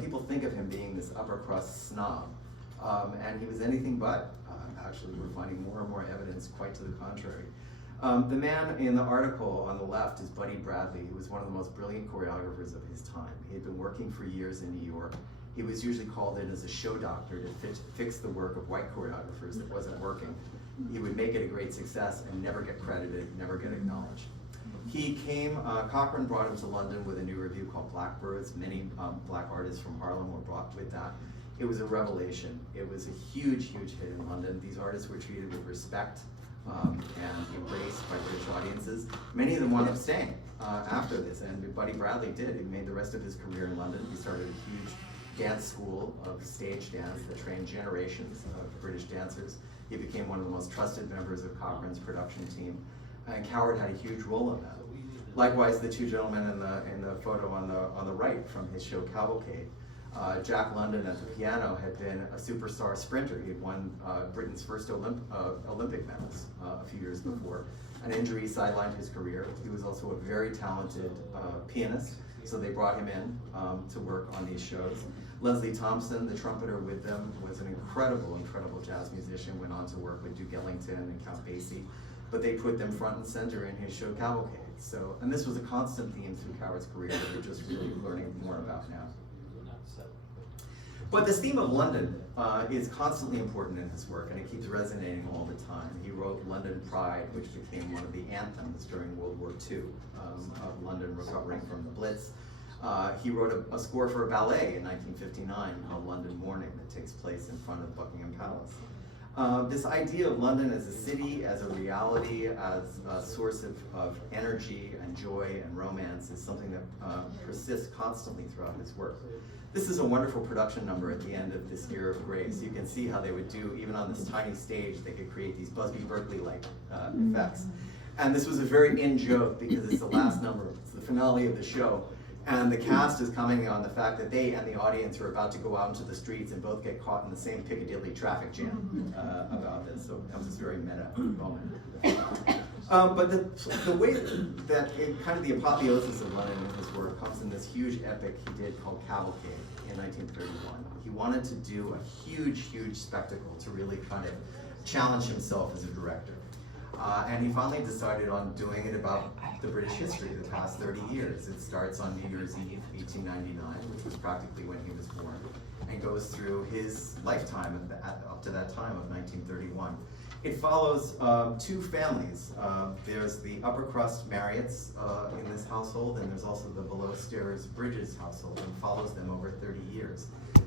People think of him being this upper crust snob, and he was anything but. Actually, we're finding more and more evidence quite to the contrary. The man in the article on the left is Buddy Bradley, who was one of the most brilliant choreographers of his time. He had been working for years in New York. He was usually called in as a show doctor to fix the work of white choreographers that wasn't working. He would make it a great success and never get credited, never get acknowledged. He came, Cochran brought him to London with a new review called Blackbirds. Many black artists from Harlem were brought with that. It was a revelation. It was a huge, huge hit in London. These artists were treated with respect and embraced by British audiences. Many of them wound up staying after this, and Buddy Bradley did. He made the rest of his career in London. He started a huge dance school of stage dance that trained generations of British dancers. He became one of the most trusted members of Cochran's production team, and Coward had a huge role in that. Likewise, the two gentlemen in the photo on the right from his show Cavalcade. Jack London at the piano had been a superstar sprinter. He had won Britain's first Olympic medals a few years before. An injury sidelined his career. He was also a very talented pianist, so they brought him in to work on these shows. Leslie Thompson, the trumpeter with them, was an incredible, incredible jazz musician, went on to work with Duke Ellington and Count Basie, but they put them front and center in his show Cavalcade. So, and this was a constant theme through Coward's career that we're just really learning more about now. But this theme of London is constantly important in his work, and it keeps resonating all the time. He wrote London Pride, which became one of the anthems during World War II of London recovering from the Blitz. He wrote a score for a ballet in 1959 called London Morning that takes place in front of Buckingham Palace. This idea of London as a city, as a reality, as a source of energy and joy and romance is something that persists constantly throughout his work. This is a wonderful production number at the end of this Year of Grace. You can see how they would do, even on this tiny stage, they could create these Busby Berkeley-like effects. And this was a very in joke because it's the last number, it's the finale of the show. And the cast is commenting on the fact that they and the audience are about to go out into the streets and both get caught in the same Piccadilly traffic jam about this. So that was this very meta moment. But the way that kind of the apotheosis of London in his work comes in this huge epic he did called Cavalcade in 1931. He wanted to do a huge, huge spectacle to really kind of challenge himself as a director. And he finally decided on doing it about the British history of the past 30 years. It starts on New Year's Eve, 1899, which was practically when he was born, and goes through his lifetime up to that time of 1931. It follows two families. There's the upper crust Marriotts in this household, and there's also the below stairs Bridges household, and follows them over 30 years.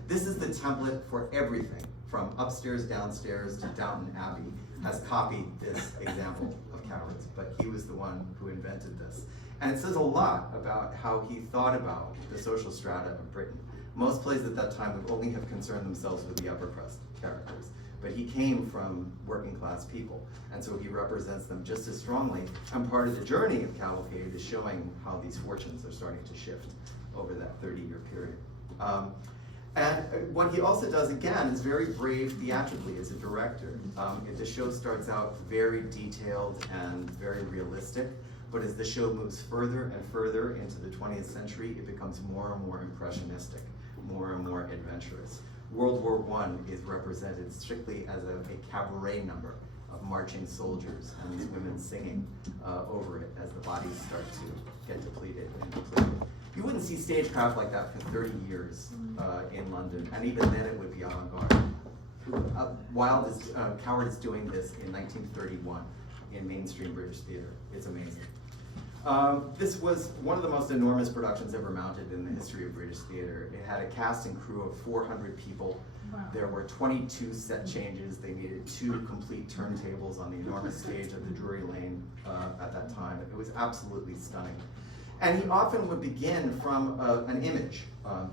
This is the template for everything, from upstairs, downstairs, to Downton Abbey, has copied this example of Coward's, but he was the one who invented this. And it says a lot about how he thought about the social strata of Britain. Most plays at that time would only have concerned themselves with the upper crust characters, but he came from working class people, and so he represents them just as strongly. And part of the journey of Cavalcade is showing how these fortunes are starting to shift over that 30-year period. And what he also does, again, is very brave theatrically as a director. The show starts out very detailed and very realistic, but as the show moves further and further into the 20th century, it becomes more and more impressionistic, more and more adventurous. World War I is represented strictly as a cabaret number, of marching soldiers and these women singing over it as the bodies start to get depleted and depleted. You wouldn't see stagecraft like that for 30 years in London, and even then it would be avant-garde. Coward is doing this in 1931 in mainstream British theater. It's amazing. This was one of the most enormous productions ever mounted in the history of British theater. It had a cast and crew of 400 people. Wow. There were 22 set changes. They needed 2 complete turntables on the enormous stage of the Drury Lane at that time. It was absolutely stunning. And he often would begin from an image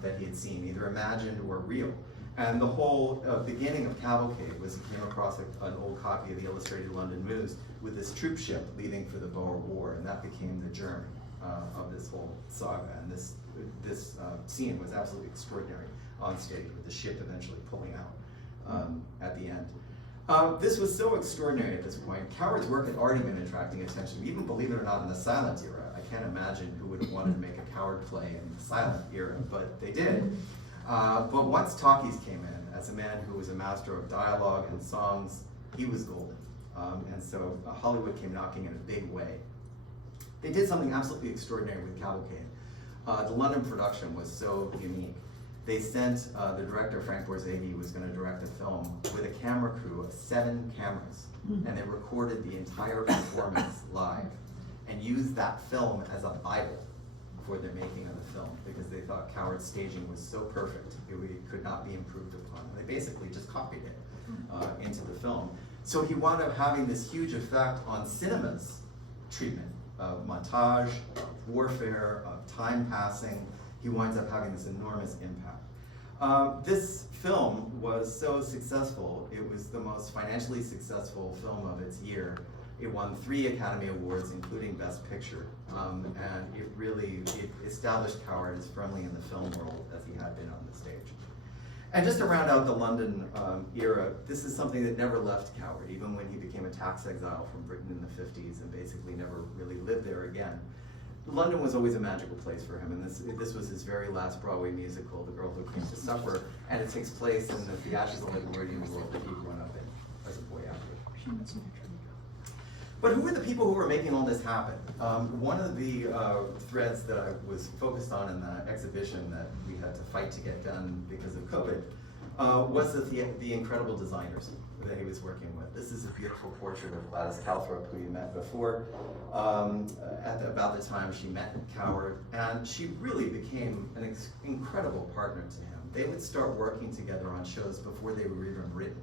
that he had seen, either imagined or real. And the whole beginning of Cavalcade was he came across an old copy of the Illustrated London News with this troop ship leaving for the Boer War, and that became the germ of this whole saga. And this scene was absolutely extraordinary on stage, with the ship eventually pulling out at the end. This was so extraordinary at this point. Coward's work had already been attracting attention, even, believe it or not, in the silent era. I can't imagine who would have wanted to make a Coward play in the silent era, but they did. But once talkies came in, as a man who was a master of dialogue and songs, he was golden. And so Hollywood came knocking in a big way. They did something absolutely extraordinary with Cavalcade. The London production was so unique. They sent the director, Frank Borzage, who was going to direct a film, with a camera crew of 7 cameras. And they recorded the entire performance live and used that film as a Bible for their making of the film, because they thought Coward's staging was so perfect, it could not be improved upon. And they basically just copied it into the film. So he wound up having this huge effect on cinema's treatment of montage, of warfare, of time passing. He winds up having this enormous impact. This film was so successful, it was the most financially successful film of its year. It won 3 Academy Awards, including Best Picture, and it established Coward as firmly in the film world as he had been on the stage. And just to round out the London era, this is something that never left Coward, even when he became a tax exile from Britain in the 50s and basically never really lived there again. London was always a magical place for him, and this was his very last Broadway musical, The Girl Who Came to Supper, and it takes place in the theatrical Edwardian world that he'd grown up in as a boy actor. But who were the people who were making all this happen? One of the threads that I was focused on in the exhibition that we had to fight to get done because of COVID was the incredible designers that he was working with. This is a beautiful portrait of Gladys Calthrop, who you met before, about the time she met Coward, and she really became an incredible partner to him. They would start working together on shows before they were even written.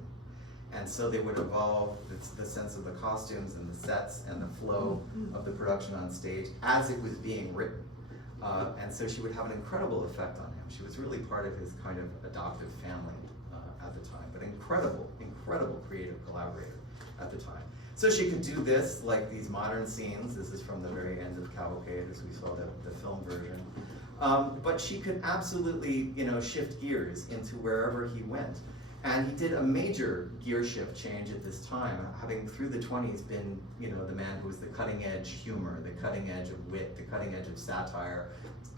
And so they would evolve the sense of the costumes and the sets and the flow of the production on stage as it was being written. And so she would have an incredible effect on him. She was really part of his kind of adoptive family at the time, but incredible creative collaborator at the time. So she could do this, like these modern scenes. This is from the very end of Cavalcade, as we saw the film version. But she could absolutely, shift gears into wherever he went. And he did a major gear shift change at this time, having through the 20s been, the man who was the cutting edge humor, the cutting edge of wit, the cutting edge of satire,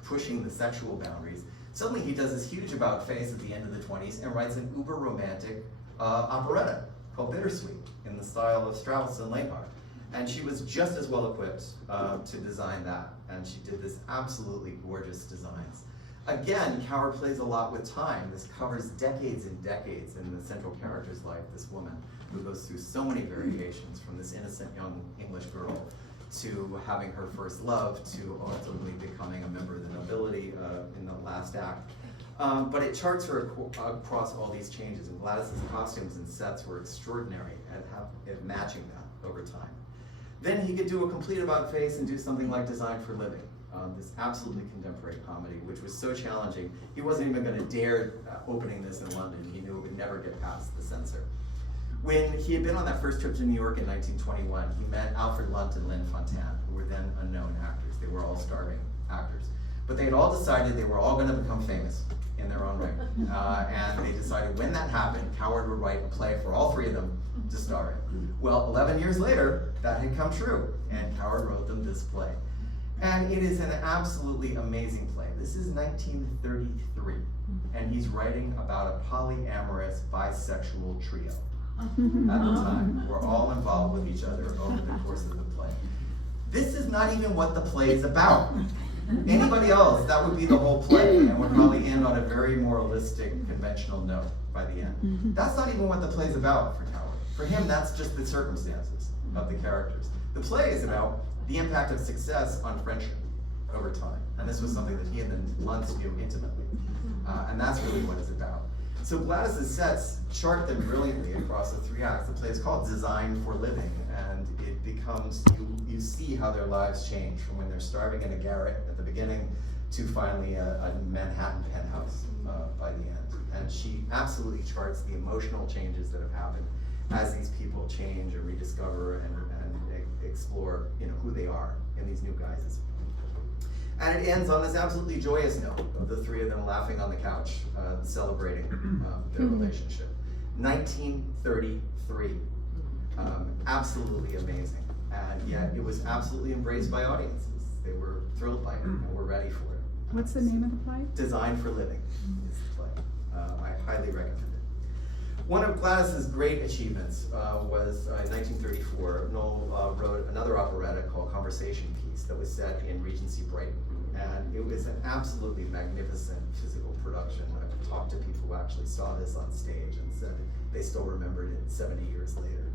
pushing the sexual boundaries. Suddenly he does this huge about face at the end of the 20s and writes an uber romantic operetta called Bittersweet in the style of Strauss and Leghart. And she was just as well equipped to design that. And she did this absolutely gorgeous designs. Again, Coward plays a lot with time. This covers decades and decades in the central character's life, this woman who goes through so many variations, from this innocent young English girl to having her first love to ultimately becoming a member of the nobility in the last act. But it charts her across all these changes, and Gladys's costumes and sets were extraordinary at matching that over time. Then he could do a complete about face and do something like Design for Living. This absolutely contemporary comedy, which was so challenging, he wasn't even going to dare opening this in London. He knew it would never get past the censor. When he had been on that first trip to New York in 1921, he met Alfred Lunt and Lynn Fontanne, who were then unknown actors. They were all starving actors. But they had all decided they were all going to become famous in their own right. And they decided when that happened, Coward would write a play for all 3 of them to star in. Well, 11 years later, that had come true, and Coward wrote them this play. And it is an absolutely amazing play. This is 1933, and he's writing about a polyamorous bisexual trio. at the time, were all involved with each other over the course of the play. This is not even what the play is about. Anybody else, that would be the whole play, and would probably end on a very moralistic, conventional note by the end. That's not even what the play's about for Coward. For him, that's just the circumstances of the characters. The play is about the impact of success on friendship over time. And this was something that he and the Luntz knew intimately. And that's really what it's about. So Gladys's sets chart them brilliantly across the 3 acts. The play is called Design for Living, and it becomes, you see how their lives change from when they're starving in a garret at the beginning to finally a Manhattan penthouse by the end. And she absolutely charts the emotional changes that have happened as these people change and rediscover and explore, who they are in these new guises. And it ends on this absolutely joyous note of the 3 of them laughing on the couch, celebrating their relationship. 1933, absolutely amazing. And yet it was absolutely embraced by audiences. They were thrilled by it and were ready for it. What's the name of the play? Design for Living is the play. I highly recommend it. One of Gladys's great achievements was in 1934, Noël wrote another operetta called Conversation Piece that was set in Regency Brighton. And it was an absolutely magnificent physical production. I've talked to people who actually saw this on stage and said they still remembered it 70 years later.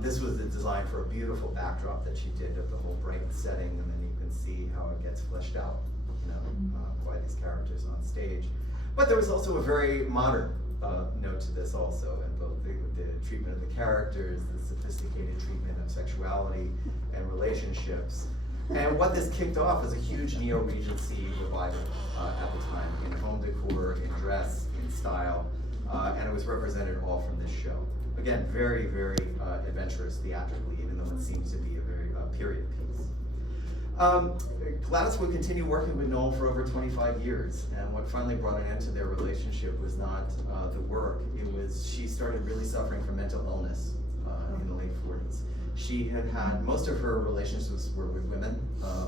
This was the design for a beautiful backdrop that she did of the whole Brighton setting, and then you can see how it gets fleshed out, by these characters on stage. But there was also a very modern note to this also, in both the treatment of the characters, the sophisticated treatment of sexuality and relationships. And what this kicked off was a huge neo-Regency revival at the time, in home decor, in dress, in style, and it was represented all from this show. Again, very, very adventurous theatrically, even though it seems to be a very period piece. Gladys would continue working with Noël for over 25 years, and what finally brought an end to their relationship was not the work. It was, she started really suffering from mental illness in the late 40s. She had most of her relationships were with women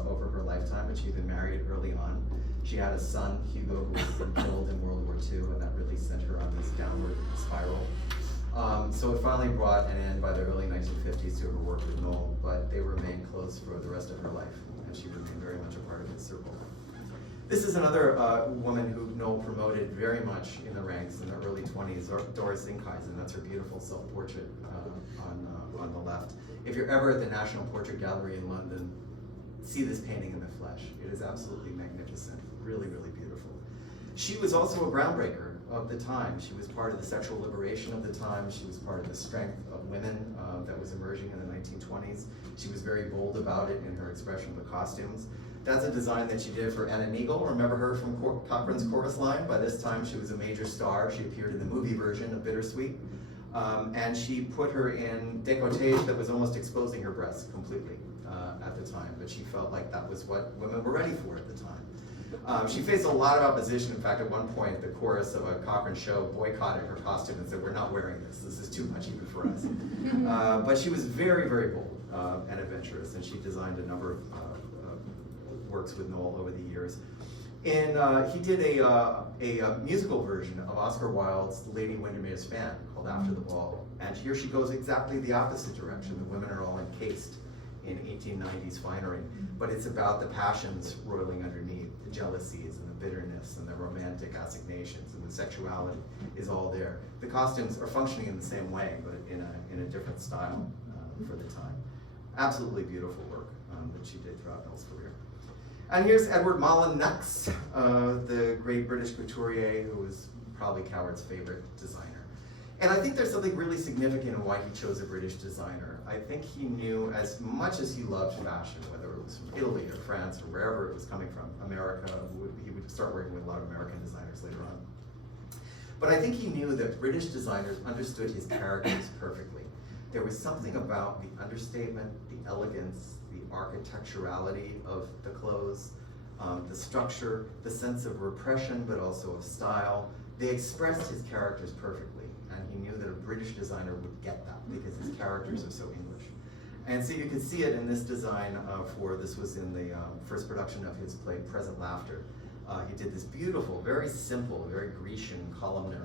over her lifetime, but she'd been married early on. She had a son, Hugo, who was killed in World War II, and that really sent her on this downward spiral. So it finally brought an end by the early 1950s to her work with Noël, but they remained close for the rest of her life, and she remained very much a part of his circle. This is another woman who Noël promoted very much in the ranks in the early 20s, Doris Zinkhuizen. That's her beautiful self-portrait on the left. If you're ever at the National Portrait Gallery in London, see this painting in the flesh. It is absolutely magnificent, really, really beautiful. She was also a groundbreaker of the time. She was part of the sexual liberation of the time. She was part of the strength of women that was emerging in the 1920s. She was very bold about it in her expression of the costumes. That's a design that she did for Anna Neagle. Remember her from Cochrane's Chorus Line? By this time, she was a major star. She appeared in the movie version of Bittersweet. And she put her in décolletage that was almost exposing her breasts completely at the time, but she felt like that was what women were ready for at the time. She faced a lot of opposition. In fact, at one point, the chorus of a Cochrane show boycotted her costume and said, "We're not wearing this. This is too much even for us." But she was very, very bold and adventurous, and she designed a number of works with Noël over the years. And he did a musical version of Oscar Wilde's Lady Windermere's Fan called After the Ball. And here she goes exactly the opposite direction. The women are all encased in 1890s finery, but it's about the passions roiling underneath, the jealousies and the bitterness and the romantic assignations, and the sexuality is all there. The costumes are functioning in the same way, but in a different style for the time. Absolutely beautiful work that she did throughout Noël's career. And here's Edward Molyneux, the great British couturier who was probably Coward's favorite designer. And I think there's something really significant in why he chose a British designer. I think he knew, as much as he loved fashion, whether it was from Italy or France or wherever it was coming from, America, he would start working with a lot of American designers later on. But I think he knew that British designers understood his characters perfectly. There was something about the understatement, the elegance, the architecturality of the clothes, the structure, the sense of repression, but also of style. They expressed his characters perfectly, and he knew that a British designer would get that because his characters are so English. And so you can see it in this design this was in the first production of his play, Present Laughter. He did this beautiful, very simple, very Grecian columnar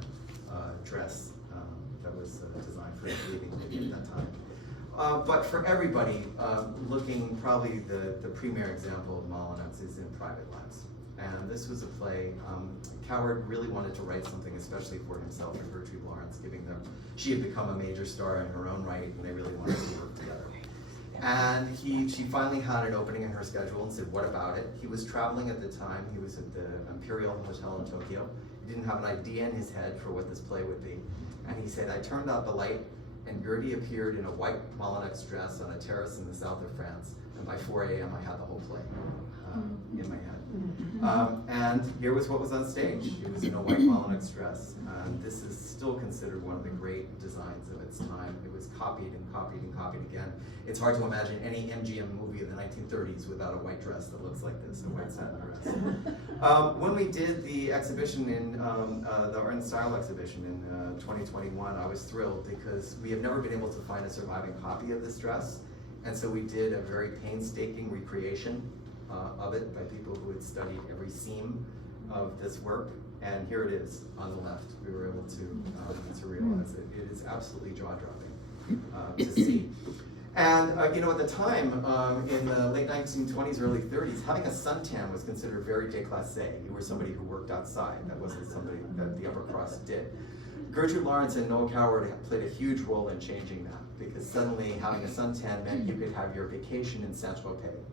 dress that was designed for leaving maybe at that time. But for everybody, looking probably the premier example of Hohomans is in Private Lives. And this was a play, Coward really wanted to write something especially for himself and Gertrude Lawrence, she had become a major star in her own right, and they really wanted to work together. And she finally had an opening in her schedule and said, what about it? He was traveling at the time, he was at the Imperial Hotel in Tokyo. He didn't have an idea in his head for what this play would be. And he said, I turned out the light, and Gertie appeared in a white Molyneux dress on a terrace in the south of France. And by 4 a.m. I had the whole play in my head. And here was what was on stage. She was in a white Molyneux dress. And this is still considered one of the great designs of its time. It was copied and copied and copied again. It's hard to imagine any MGM movie of the 1930s without a white dress that looks like this, a white satin dress. When we did the exhibition in the Art and Style exhibition in 2021, I was thrilled because we have never been able to find a surviving copy of this dress. And so we did a very painstaking recreation of it by people who had studied every seam of this work. And here it is on the left. We were able to realize it. It is absolutely jaw-dropping to see. And you know, at the time, in the late 1920s, early 30s, having a suntan was considered very déclassé. You were somebody who worked outside. That wasn't somebody that the upper crust did. Gertrude Lawrence and Noël Coward played a huge role in changing that, because suddenly having a suntan meant you could have your vacation in Saint-Tropez,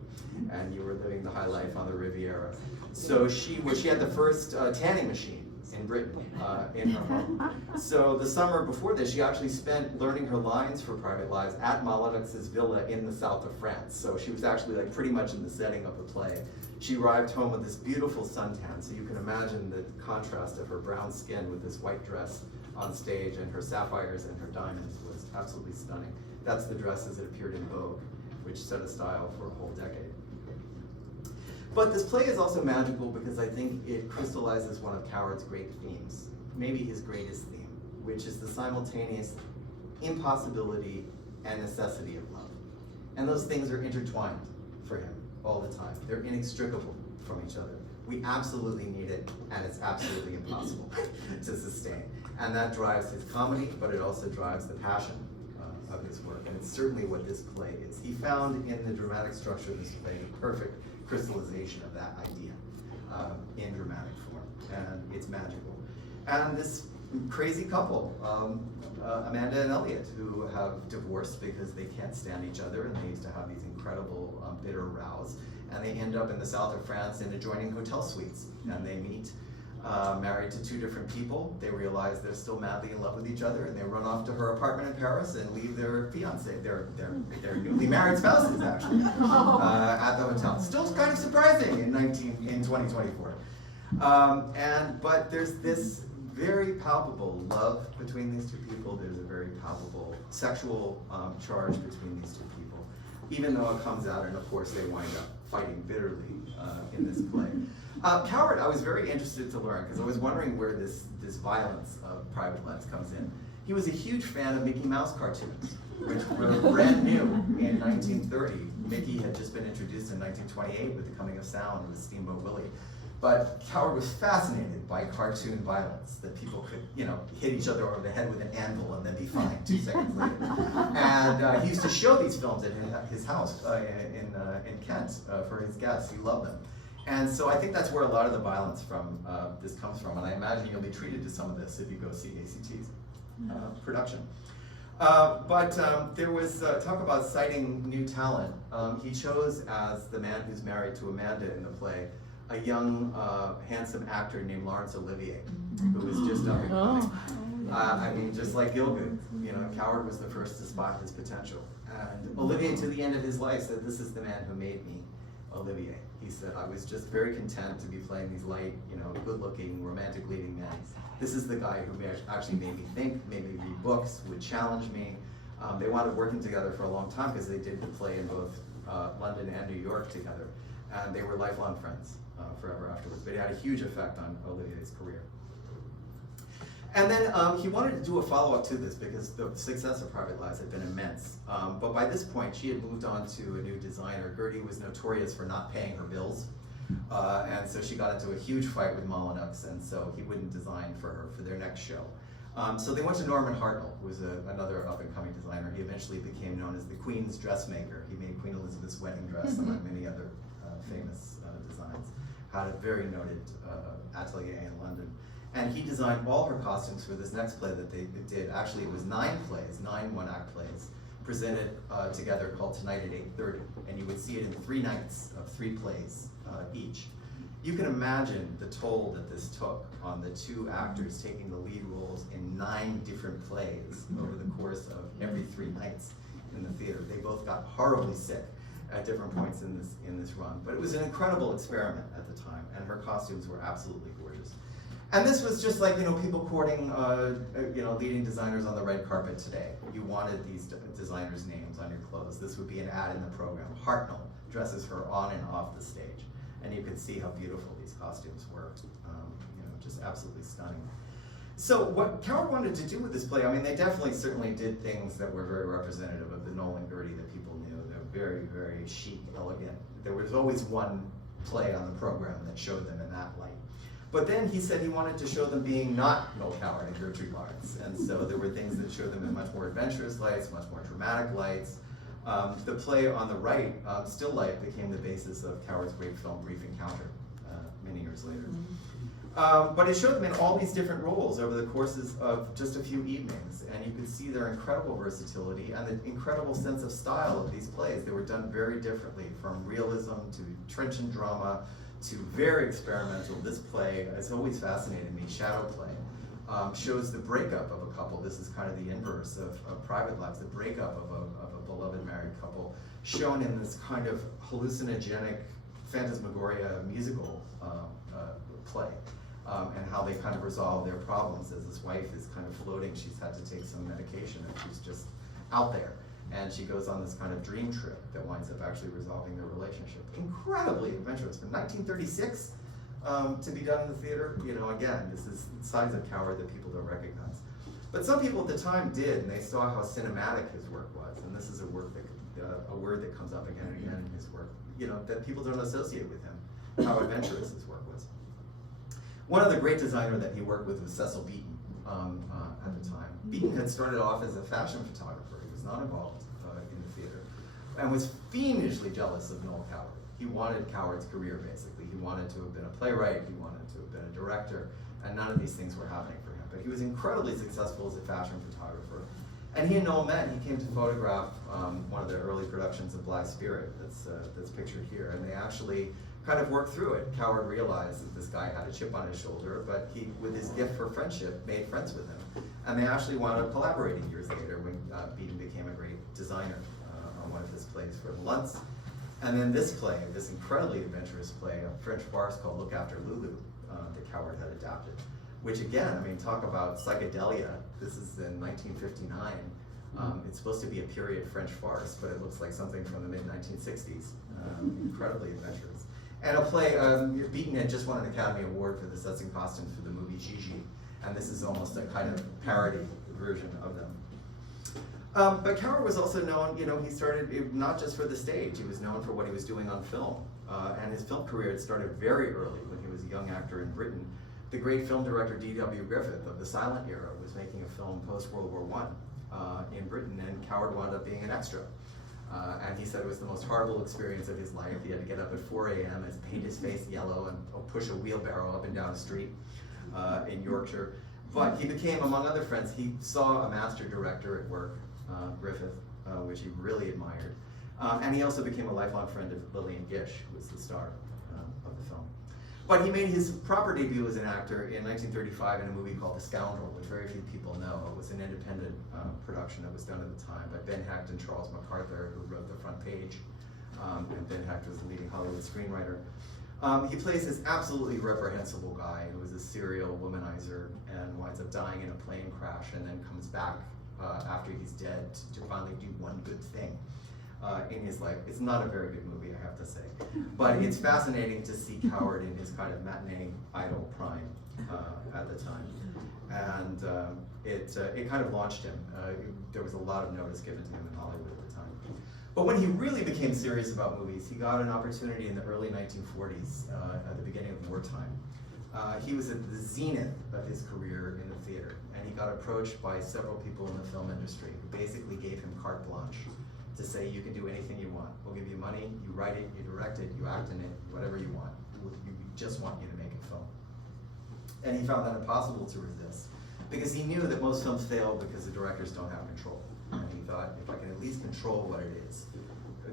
and you were living the high life on the Riviera. So she had the first tanning machine in Britain in her home. So the summer before this, she actually spent learning her lines for Private Lives at Molyneux's villa in the south of France. So she was actually like pretty much in the setting of the play. She arrived home with this beautiful suntan, so you can imagine the contrast of her brown skin with this white dress on stage, and her sapphires and her diamonds was absolutely stunning. That's the dress as it appeared in Vogue, which set a style for a whole decade. But this play is also magical because I think it crystallizes one of Coward's great themes, maybe his greatest theme, which is the simultaneous impossibility and necessity of love. And those things are intertwined for him all the time. They're inextricable from each other. We absolutely need it, and it's absolutely impossible to sustain. And that drives his comedy, but it also drives the passion of his work. And it's certainly what this play is. He found in the dramatic structure of this play the perfect crystallization of that idea in dramatic form, and it's magical. And this crazy couple, Amanda and Elliot, who have divorced because they can't stand each other, and they used to have these incredible bitter rows, and they end up in the south of France in adjoining hotel suites, and they meet married to two different people. They realize they're still madly in love with each other, and they run off to her apartment in Paris and leave their fiance, their newly married spouses actually, at the hotel. Still kind of surprising in 2024. But there's this very palpable love between these two people. There's a very palpable sexual charge between these two people, even though it comes out, and of course they wind up fighting bitterly in this play. Coward, I was very interested to learn, because I was wondering where this violence of Private Lives comes in. He was a huge fan of Mickey Mouse cartoons, which were brand new in 1930. Mickey had just been introduced in 1928 with The Coming of Sound with Steamboat Willie. But Coward was fascinated by cartoon violence, that people could, you know, hit each other over the head with an anvil and then be fine 2 seconds later. And he used to show these films at his house in Kent for his guests. He loved them. And so I think that's where a lot of the violence from this comes from. And I imagine you'll be treated to some of this if you go see ACT's production. But there was talk about citing new talent. He chose as the man who's married to Amanda in the play a young, handsome actor named Laurence Olivier, who was just up and coming. I mean, just like Gielgud, you know, Coward was the first to spot his potential. And Olivier, to the end of his life, said, "This is the man who made me Olivier." He said, "I was just very content to be playing these light, you know, good-looking, romantic leading men. This is the guy who actually made me think, made me read books, would challenge me." They wound up working together for a long time because they did the play in both London and New York together. And they were lifelong friends forever afterwards. But it had a huge effect on Olivier's career. And then he wanted to do a follow-up to this because the success of Private Lives had been immense. But by this point, she had moved on to a new designer. Gertie was notorious for not paying her bills. And so she got into a huge fight with Molyneux, and so he wouldn't design for her for their next show. So they went to Norman Hartnell, who was another up-and-coming designer. He eventually became known as the Queen's dressmaker. He made Queen Elizabeth's wedding dress, among many other famous designs. Had a very noted atelier in London. And he designed all her costumes for this next play that they did. Actually, it was 9 plays, 9 one-act plays, presented together called Tonight at 8:30. And you would see it in 3 nights of 3 plays each. You can imagine the toll that this took on the 2 actors taking the lead roles in 9 different plays over the course of every 3 nights in the theater. They both got horribly sick at different points in this run. But it was an incredible experiment at the time, and her costumes were absolutely gorgeous. And this was just like, people courting, leading designers on the red carpet today. You wanted these designers' names on your clothes. This would be an ad in the program. Hartnell dresses her on and off the stage. And you could see how beautiful these costumes were, just absolutely stunning. So what Coward wanted to do with this play, they certainly did things that were very representative of the Noël Gertie that people knew. They're very, very chic, elegant. There was always one play on the program that showed them in that light. But then he said he wanted to show them being not Noël Coward and Gertrude Lawrence. And so there were things that showed them in much more adventurous lights, much more dramatic lights. The play on the right, Still Light, became the basis of Coward's great film Brief Encounter many years later. But it showed them in all these different roles over the courses of just a few evenings, and you could see their incredible versatility and the incredible sense of style of these plays. They were done very differently, from realism to trenchant drama to very experimental. This play has always fascinated me, Shadow Play. Shows the breakup of a couple. This is kind of the inverse of Private Lives, the breakup of a beloved married couple, shown in this kind of hallucinogenic phantasmagoria musical play, and how they kind of resolve their problems as this wife is kind of floating. She's had to take some medication and she's just out there. And she goes on this kind of dream trip that winds up actually resolving their relationship. Incredibly adventurous. From 1936, to be done in the theater, again, this is signs of Coward that people don't recognize. But some people at the time did, and they saw how cinematic his work was. And this is a word that comes up again and again in his work, that people don't associate with him, how adventurous his work was. One other great designer that he worked with was Cecil Beaton at the time. Beaton had started off as a fashion photographer. He was not involved in the theater, and was fiendishly jealous of Noël Coward. He wanted Coward's career, basically. He wanted to have been a playwright, he wanted to have been a director, and none of these things were happening for him. But he was incredibly successful as a fashion photographer. And he and Noël met. He came to photograph one of the early productions of Blithe Spirit that's pictured here, and they actually kind of worked through it. Coward realized that this guy had a chip on his shoulder, but he, with his gift for friendship, made friends with him. And they actually wound up collaborating years later when Beaton became a great designer on one of his plays for the Luntz. And then this play, this incredibly adventurous play, a French farce called Look After Lulu, that Coward had adapted. Which again, talk about psychedelia. This is in 1959. It's supposed to be a period French farce, but it looks like something from the mid-1960s. Incredibly adventurous. And a play, Beaton had just won an Academy Award for the sets and costumes for the movie Gigi, and this is almost a kind of parody version of them. But Coward was also known, he started not just for the stage, he was known for what he was doing on film. And his film career had started very early when he was a young actor in Britain. The great film director D.W. Griffith of the silent era was making a film post-World War I in Britain, and Coward wound up being an extra. And he said it was the most horrible experience of his life. He had to get up at 4 a.m. and paint his face yellow and push a wheelbarrow up and down the street in Yorkshire. But he became, among other friends, he saw a master director at work, Griffith, which he really admired. And he also became a lifelong friend of Lillian Gish, who was the star of the film. But he made his proper debut as an actor in 1935 in a movie called The Scoundrel, which very few people know. It was an independent production that was done at the time by Ben Hecht and Charles MacArthur, who wrote the front page. And Ben Hecht was the leading Hollywood screenwriter. He plays this absolutely reprehensible guy who is a serial womanizer and winds up dying in a plane crash and then comes back after he's dead to finally do one good thing in his life. It's not a very good movie, I have to say. But it's fascinating to see Coward in his kind of matinee idol prime at the time. And it kind of launched him. There was a lot of notice given to him in Hollywood at the time. But when he really became serious about movies, he got an opportunity in the early 1940s, at the beginning of wartime, He was at the zenith of his career in the theater, and he got approached by several people in the film industry who basically gave him carte blanche to say, you can do anything you want. We'll give you money, you write it, you direct it, you act in it, whatever you want. We just want you to make a film. And he found that impossible to resist, because he knew that most films fail because the directors don't have control. And he thought, if I can at least control what it is,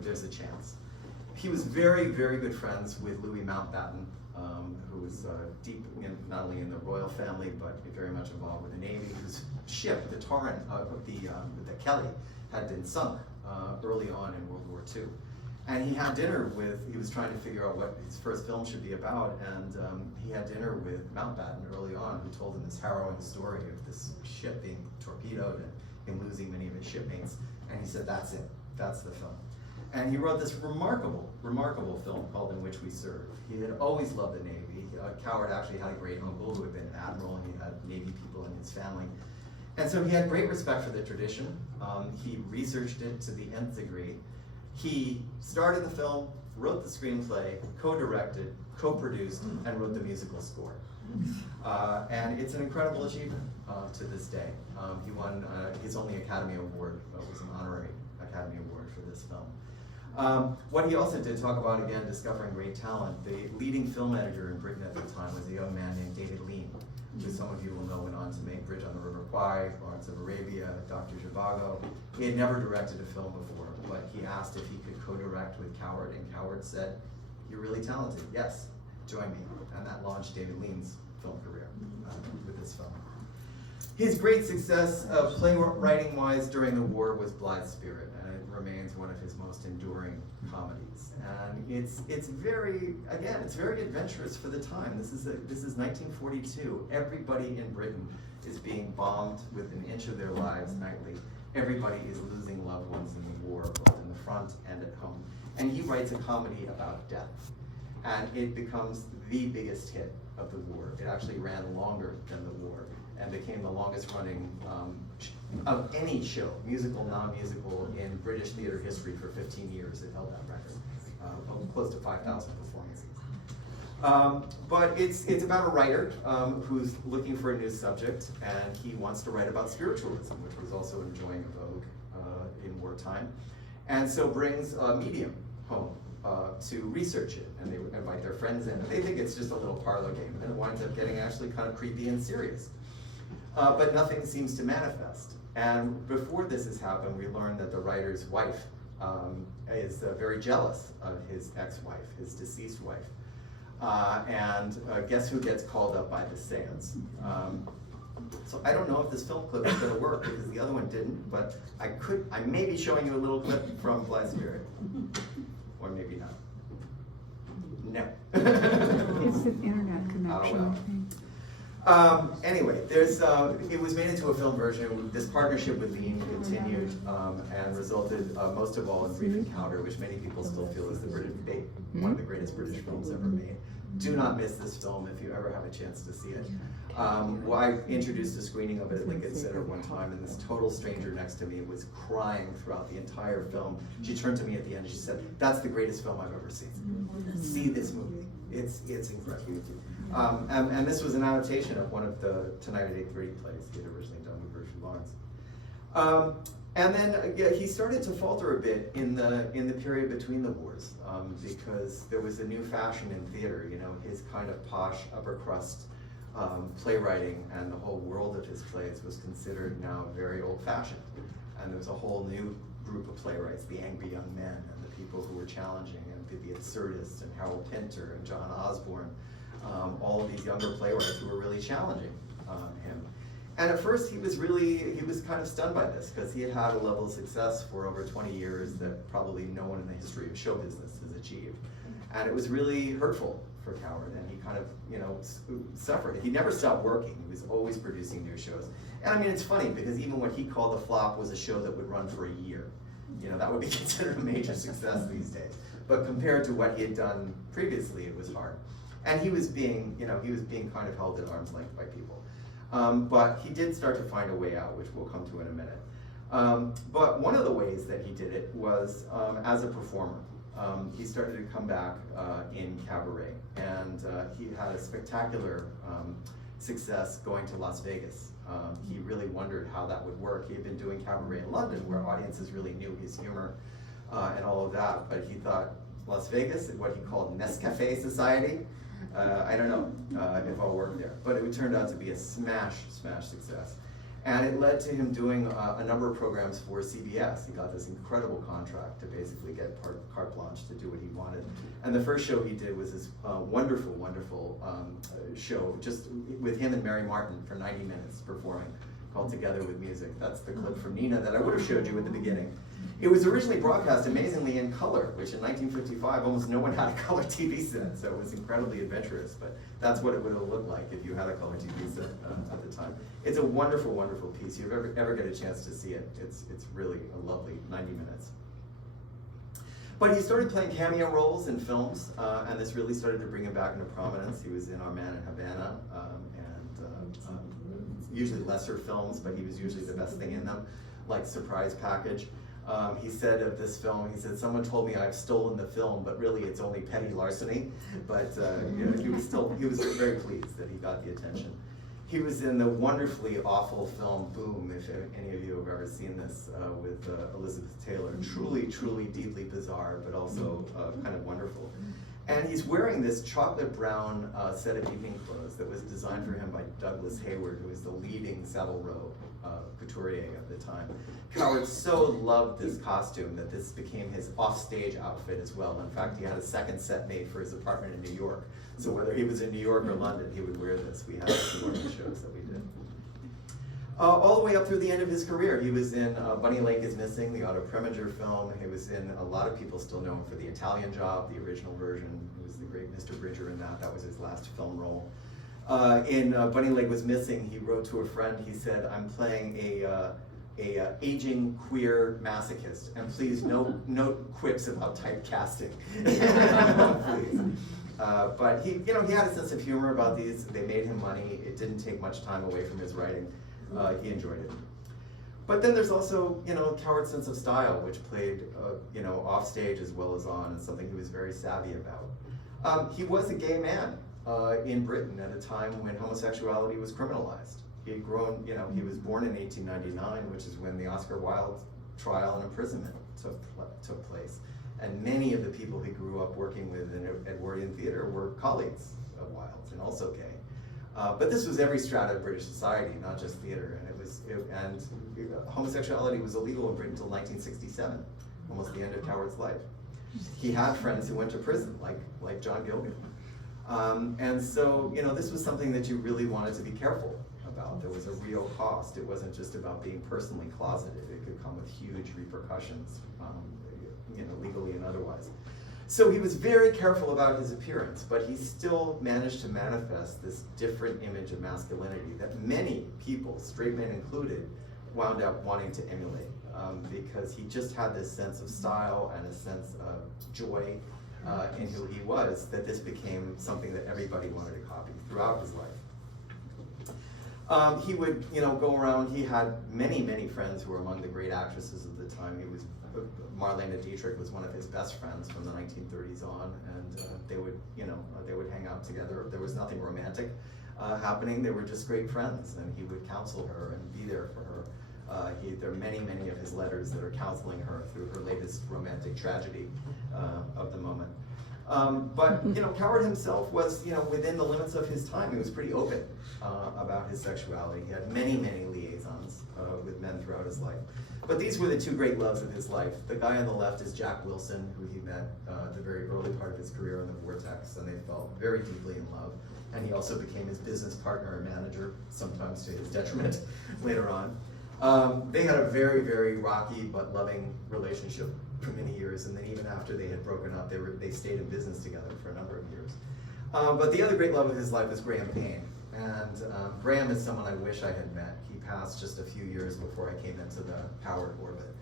there's a chance. He was very, very good friends with Louis Mountbatten, who was deep not only in the royal family, but very much involved with the Navy, whose ship, the Torrent, the Kelly, had been sunk early on in World War II. And he had dinner with, he was trying to figure out what his first film should be about, and he had dinner with Mountbatten early on, who told him this harrowing story of this ship being torpedoed and him losing many of his shipmates. And he said, that's it, that's the film. And he wrote this remarkable, remarkable film called In Which We Serve. He had always loved the Navy. Coward actually had a great uncle who had been an admiral, and he had Navy people in his family. And so he had great respect for the tradition. He researched it to the nth degree. He started the film, wrote the screenplay, co-directed, co-produced, and wrote the musical score. And it's an incredible achievement to this day. He won his only Academy Award, was an honorary Academy Award for this film. What he also did, talk about again, discovering great talent. The leading film editor in Britain at the time was a young man named David Lean, who some of you will know went on to make Bridge on the River Kwai, Lawrence of Arabia, Dr. Zhivago. He had never directed a film before, but he asked if he could co-direct with Coward, and Coward said, "You're really talented, yes, join me." And that launched David Lean's film career with this film. His great success playwriting-wise during the war was Blythe's Spirit, and it remains one of his most enduring comedies. And it's very, again, it's very adventurous for the time. This is 1942. Everybody in Britain is being bombed within an inch of their lives nightly. Everybody is losing loved ones in the war, both in the front and at home. And he writes a comedy about death. And it becomes the biggest hit of the war. It actually ran longer than the war and became the longest running of any show, musical, non-musical, in British theater history for 15 years. It held that record, close to 5,000 performances. But it's about a writer who's looking for a new subject, and he wants to write about spiritualism, which was also enjoying a vogue in wartime, and so brings a medium home to research it, and they invite their friends in, and they think it's just a little parlor game, and then it winds up getting actually kind of creepy and serious. But nothing seems to manifest. And before this has happened, we learned that the writer's wife is very jealous of his ex-wife, his deceased wife. And guess who gets called up by the seance? So I don't know if this film clip is going to work, because the other one didn't, but I may be showing you a little clip from Blythe's Spirit. Or maybe not. No. It's an internet connection, well. I think. Anyway, it was made into a film version. This partnership with Lean continued and resulted most of all in Brief Encounter, which many people still feel is one of the greatest British films ever made. Do not miss this film if you ever have a chance to see it. Well, I introduced a screening of it at Lincoln Center one time, and this total stranger next to me was crying throughout the entire film. She turned to me at the end and she said, "That's the greatest film I've ever seen. See this movie. It's incredible." And this was an adaptation of one of the Tonight at 8:30 plays he had originally done with Gertrude Lawrence. And then he started to falter a bit in the period between the wars, because there was a new fashion in theater. You know, his kind of posh upper crust playwriting and the whole world of his plays was considered now very old-fashioned. And there was a whole new group of playwrights, the angry young men and the people who were challenging, and the absurdists and Harold Pinter and John Osborne. All of these younger playwrights who were really challenging him. And at first he was kind of stunned by this, because he had had a level of success for over 20 years that probably no one in the history of show business has achieved. And it was really hurtful for Coward, and he kind of, suffered. He never stopped working. He was always producing new shows. And I mean, it's funny, because even what he called a flop was a show that would run for a year. That would be considered a major success these days. But compared to what he had done previously, it was hard. And he was being kind of held at arm's length by people. But he did start to find a way out, which we'll come to in a minute. But one of the ways that he did it was as a performer. he started to come back in cabaret, and he had a spectacular success going to Las Vegas. He really wondered how that would work. He had been doing cabaret in London, where audiences really knew his humor and all of that, but he thought Las Vegas, what he called Nescafe Society, I don't know if I'll work there, but it turned out to be a smash success. And it led to him doing a number of programs for CBS. He got this incredible contract to basically get carte blanche to do what he wanted. And the first show he did was this wonderful show, just with him and Mary Martin for 90 minutes performing, called Together with Music. That's the clip from Nina that I would have showed you at the beginning. It was originally broadcast amazingly in color, which in 1955 almost no one had a color TV set, so it was incredibly adventurous, but that's what it would have looked like if you had a color TV set at the time. It's a wonderful piece. If you ever get a chance to see it, it's really a lovely 90 minutes. But he started playing cameo roles in films, and this really started to bring him back into prominence. He was in Our Man in Havana, usually lesser films, but he was usually the best thing in them, like Surprise Package. He said of this film, he said, "Someone told me I've stolen the film, but really it's only petty larceny." But you know, he was very pleased that he got the attention. He was in the wonderfully awful film Boom, if any of you have ever seen this, with Elizabeth Taylor. Truly deeply bizarre, but also kind of wonderful. And he's wearing this chocolate brown set of evening clothes that was designed for him by Douglas Hayward, who was the leading Savile Row couturier at the time. Coward so loved this costume that this became his offstage outfit as well. In fact, he had a second set made for his apartment in New York. So whether he was in New York or London, he would wear this. We had a few of the shows that we did. All the way up through the end of his career, he was in Bunny Lake is Missing, the Otto Preminger film. He was in, a lot of people still know him for The Italian Job, the original version. He was the great Mr. Bridger in that. That was his last film role. In Bunny Lake was Missing, he wrote to a friend, he said, "I'm playing a aging queer masochist, and please no quips about typecasting." Please. But he had a sense of humor about these. They made him money. It didn't take much time away from his writing. He enjoyed it. But then there's also, Coward's sense of style, which played, off stage as well as on, and something he was very savvy about. He was a gay man in Britain at a time when homosexuality was criminalized. He had grown, he was born in 1899, which is when the Oscar Wilde trial and imprisonment took place. And many of the people he grew up working with in Edwardian theater were colleagues of Wilde's and also gay. But this was every strata of British society, not just theater. And homosexuality was illegal in Britain until 1967, almost the end of Coward's life. He had friends who went to prison, like John Gilgan. And so, this was something that you really wanted to be careful about. There was a real cost. It wasn't just about being personally closeted. It could come with huge repercussions, legally and otherwise. So he was very careful about his appearance, but he still managed to manifest this different image of masculinity that many people, straight men included, wound up wanting to emulate, because he just had this sense of style and a sense of joy in who he was, that this became something that everybody wanted to copy throughout his life. He would, go around. He had many friends who were among the great actresses of the time. Marlene Dietrich was one of his best friends from the 1930s on, and they would hang out together. There was nothing romantic happening. They were just great friends, and he would counsel her and be there for her. There are many of his letters that are counseling her through her latest romantic tragedy of the moment. But Coward himself was, within the limits of his time. He was pretty open about his sexuality. He had many liaisons with men throughout his life. But these were the two great loves of his life. The guy on the left is Jack Wilson, who he met at the very early part of his career in the Vortex, and they fell very deeply in love. And he also became his business partner and manager, sometimes to his detriment later on. They had a very rocky but loving relationship for many years, and then even after they had broken up, they stayed in business together for a number of years. But the other great love of his life was Graham Payne, and Graham is someone I wish I had met. He passed just a few years before I came into the Coward orbit.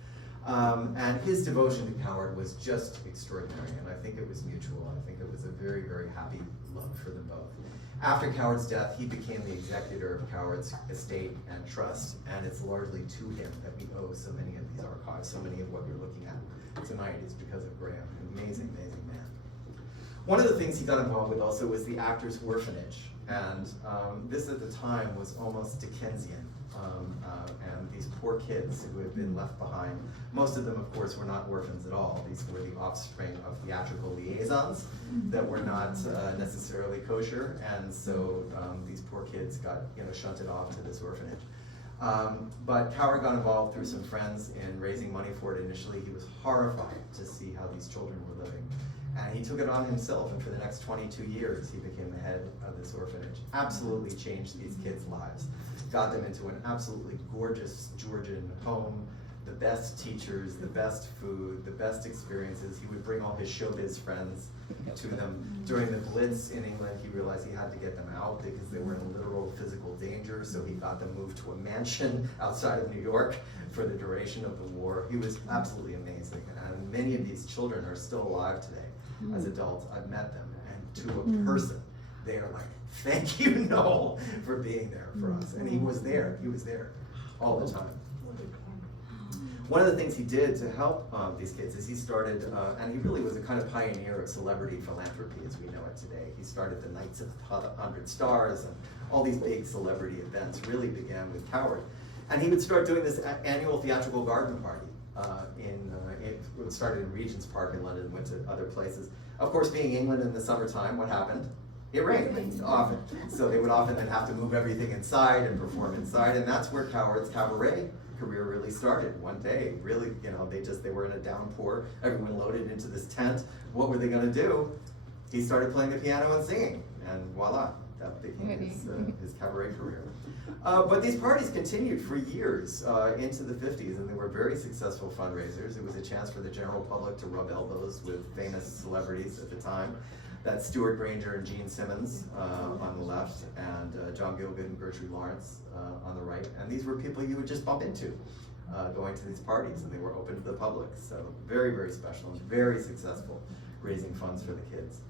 And his devotion to Coward was just extraordinary, and I think it was mutual. I think it was a very happy love for them both. After Coward's death, he became the executor of Coward's estate and trust, and it's largely to him that we owe so many of these archives, so many of what you're looking at tonight is because of Graham. An amazing One of the things he got involved with also was the Actors' Orphanage, and this at the time was almost Dickensian. And these poor kids who had been left behind, most of them, of course, were not orphans at all. These were the offspring of theatrical liaisons that were not necessarily kosher, and so these poor kids got shunted off to this orphanage. But Coward got involved through some friends in raising money for it initially. He was horrified to see how these children were living. And he took it on himself, and for the next 22 years, he became the head of this orphanage. Absolutely changed these kids' lives. Got them into an absolutely gorgeous Georgian home, the best teachers, the best food, the best experiences. He would bring all his showbiz friends to them. During the Blitz in England, he realized he had to get them out because they were in literal physical danger, so he got them moved to a mansion outside of New York for the duration of the war. He was absolutely amazing, and many of these children are still alive today. As adults, I've met them, and to a person, they are like, thank you, Noel, for being there for us. And he was there all the time. One of the things he did to help these kids is he started, and he really was a kind of pioneer of celebrity philanthropy as we know it today. He started the Knights of the 100 Stars, and all these big celebrity events really began with Coward. And he would start doing this annual theatrical garden party. It started in Regent's Park in London and went to other places. Of course, being England in the summertime, what happened? It rained often. So they would often then have to move everything inside and perform inside, and that's where Coward's cabaret career really started. One day, really, they were in a downpour, everyone loaded into this tent. What were they gonna do? He started playing the piano and singing, and voila, that became his cabaret career. But these parties continued for years into the 50s, and they were very successful fundraisers. It was a chance for the general public to rub elbows with famous celebrities at the time. That's Stuart Granger and Gene Simmons on the left, and John Gielgud and Gertrude Lawrence on the right. And these were people you would just bump into going to these parties, and they were open to the public. So very, very special and very successful, raising funds for the kids.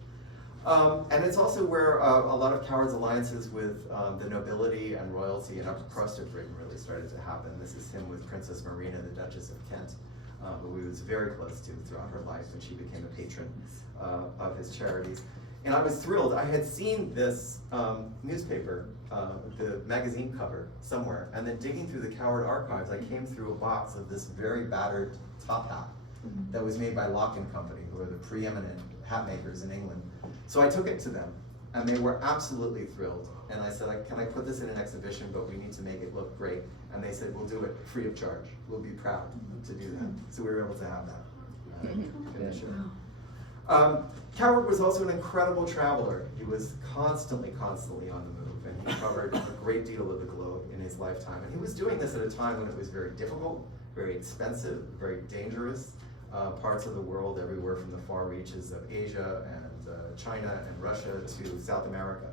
And it's also where a lot of Coward's alliances with the nobility and royalty and upper crust of Britain really started to happen. This is him with Princess Marina, the Duchess of Kent, who he was very close to throughout her life, and she became a patron of his charities. And I was thrilled. I had seen this newspaper, the magazine cover, somewhere, and then digging through the Coward archives, I came through a box of this very battered top hat that was made by Lock & Company, who are the preeminent hat makers in England. So I took it to them, and they were absolutely thrilled. And I said, can I put this in an exhibition, but we need to make it look great. And they said, we'll do it free of charge. We'll be proud to do that. So we were able to have that commission. Coward was also an incredible traveler. He was constantly on the move, and he covered a great deal of the globe in his lifetime. And he was doing this at a time when it was very difficult, very expensive, very dangerous. Parts of the world, everywhere from the far reaches of Asia and China and Russia to South America.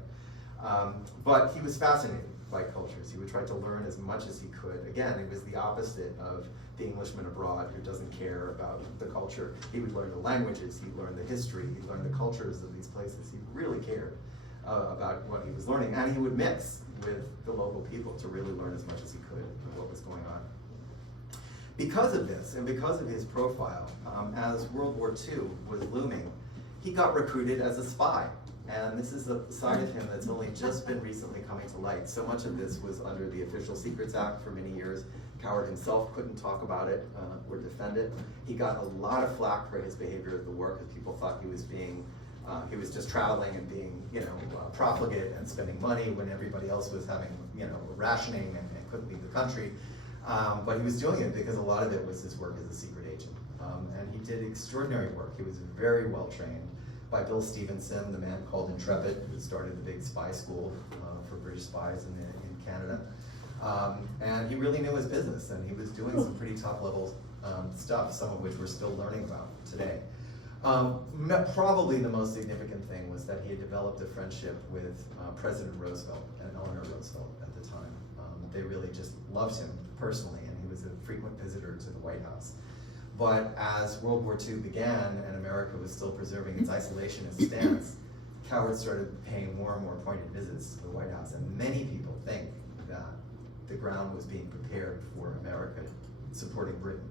But he was fascinated by cultures. He would try to learn as much as he could. Again, it was the opposite of the Englishman abroad who doesn't care about the culture. He would learn the languages, he'd learn the history, he'd learn the cultures of these places. He really cared about what he was learning, and he would mix with the local people to really learn as much as he could of what was going on. Because of this, and because of his profile, as World War II was looming, he got recruited as a spy. And this is a side of him that's only just been recently coming to light. So much of this was under the Official Secrets Act for many years. Coward himself couldn't talk about it or defend it. He got a lot of flack for his behavior at the war because people thought he was being, he was just traveling and being, profligate and spending money when everybody else was having, rationing and couldn't leave the country. But he was doing it because a lot of it was his work as a secret agent. And he did extraordinary work. He was very well trained by Bill Stevenson, the man called Intrepid, who started the big spy school for British spies in Canada. And he really knew his business, and he was doing some pretty top-level stuff, some of which we're still learning about today. Probably the most significant thing was that he had developed a friendship with President Roosevelt and Eleanor Roosevelt at the time. They really just loved him personally, and he was a frequent visitor to the White House. But as World War II began and America was still preserving its isolationist stance, Coward started paying more and more pointed visits to the White House. And many people think that the ground was being prepared for America supporting Britain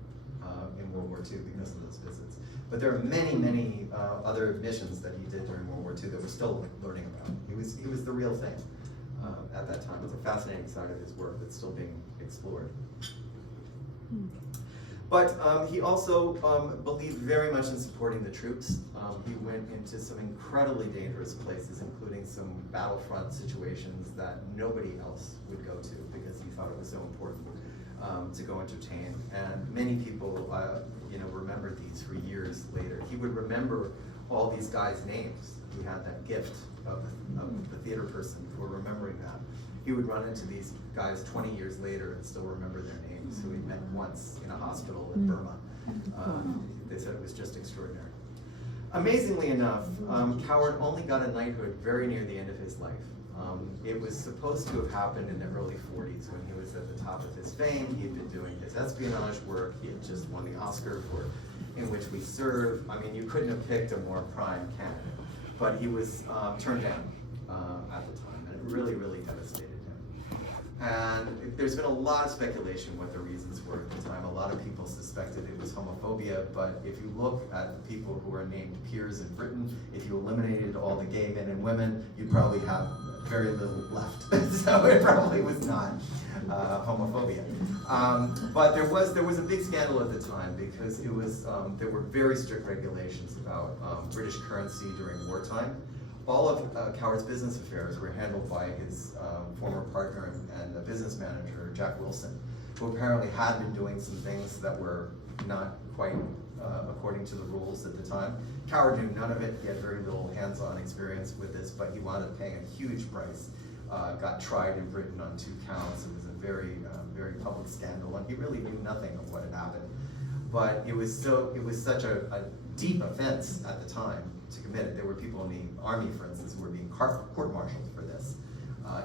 in World War II because of those visits. But there are many, many other other missions that he did during World War II that we're still learning about. He was the real thing at that time. It's a fascinating side of his work that's still being explored. But he also believed very much in supporting the troops. He went into some incredibly dangerous places, including some battlefront situations that nobody else would go to because he thought it was so important to go entertain. And many people, remember these for years later. He would remember all these guys' names. He had that gift of the theater person for remembering that. He would run into these guys 20 years later and still remember their names, who he met once in a hospital in Burma. They said it was just extraordinary. Amazingly enough, Coward only got a knighthood very near the end of his life. It was supposed to have happened in the early 40s when he was at the top of his fame. He had been doing his espionage work. He had just won the Oscar for In Which We Serve. I mean, you couldn't have picked a more prime candidate. But he was turned down at the time, and it really, really devastated him. And there's been a lot of speculation what the reasons were at the time. A lot of people suspected it was homophobia, but if you look at the people who are named peers in Britain, if you eliminated all the gay men and women, you'd probably have very little left. So it probably was not homophobia. But there was a big scandal at the time because it was there were very strict regulations about British currency during wartime. All of Coward's business affairs were handled by his former partner and a business manager, Jack Wilson, who apparently had been doing some things that were not quite according to the rules at the time. Coward knew none of it. He had very little hands-on experience with this, but he wound up paying a huge price. Got tried in Britain on 2 counts. It was a very, very public scandal, and he really knew nothing of what had happened. But it was such a deep offense at the time to commit it. There were people in the army, for instance, who were being court-martialed for this.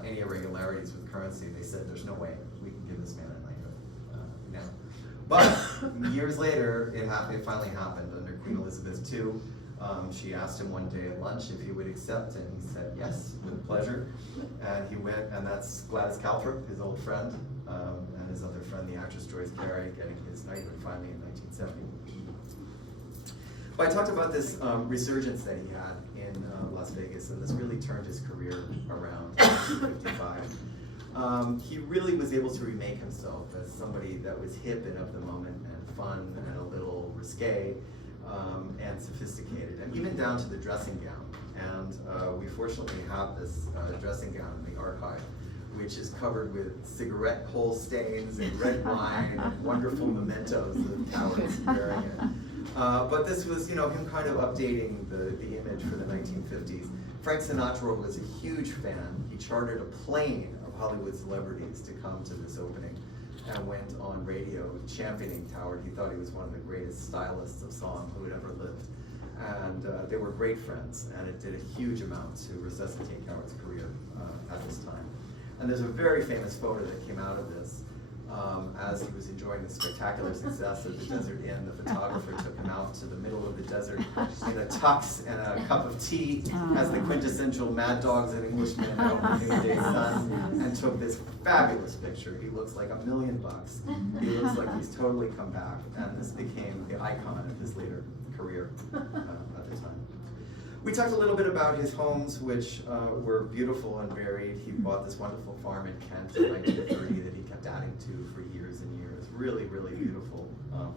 Any irregularities with currency, they said, there's no way we can give this man a knighthood now. But years later, it finally happened under Queen Elizabeth II. She asked him one day at lunch if he would accept, and he said yes, with pleasure. And he went, and that's Gladys Calthrop, his old friend, and his other friend, the actress Joyce Carey, getting his knighthood finally in 1970. But I talked about this resurgence that he had in Las Vegas, and this really turned his career around in 1955. He really was able to remake himself as somebody that was hip and of the moment and fun and a little risque and sophisticated, and even down to the dressing gown. And we fortunately have this dressing gown in the archive, which is covered with cigarette hole stains and red wine and wonderful mementos of Coward's wearing it. But this was, him kind of updating the image for the 1950s. Frank Sinatra was a huge fan. He chartered a plane of Hollywood celebrities to come to this opening and went on radio championing Coward. He thought he was one of the greatest stylists of song who had ever lived. And they were great friends, and it did a huge amount to resuscitate Coward's career at this time. And there's a very famous photo that came out of this. As he was enjoying the spectacular success of the Desert Inn, the photographer took him out to the middle of the desert in a tux and a cup of tea as the quintessential Mad Dogs and Englishmen out in the midday sun, and took this fabulous picture. He looks like $1 million. He looks like he's totally come back, and this became the icon of his later career at the time. We talked a little bit about his homes, which were beautiful and varied. He bought this wonderful farm in Kent in 1930 that he kept adding to for years and years. Really, really beautiful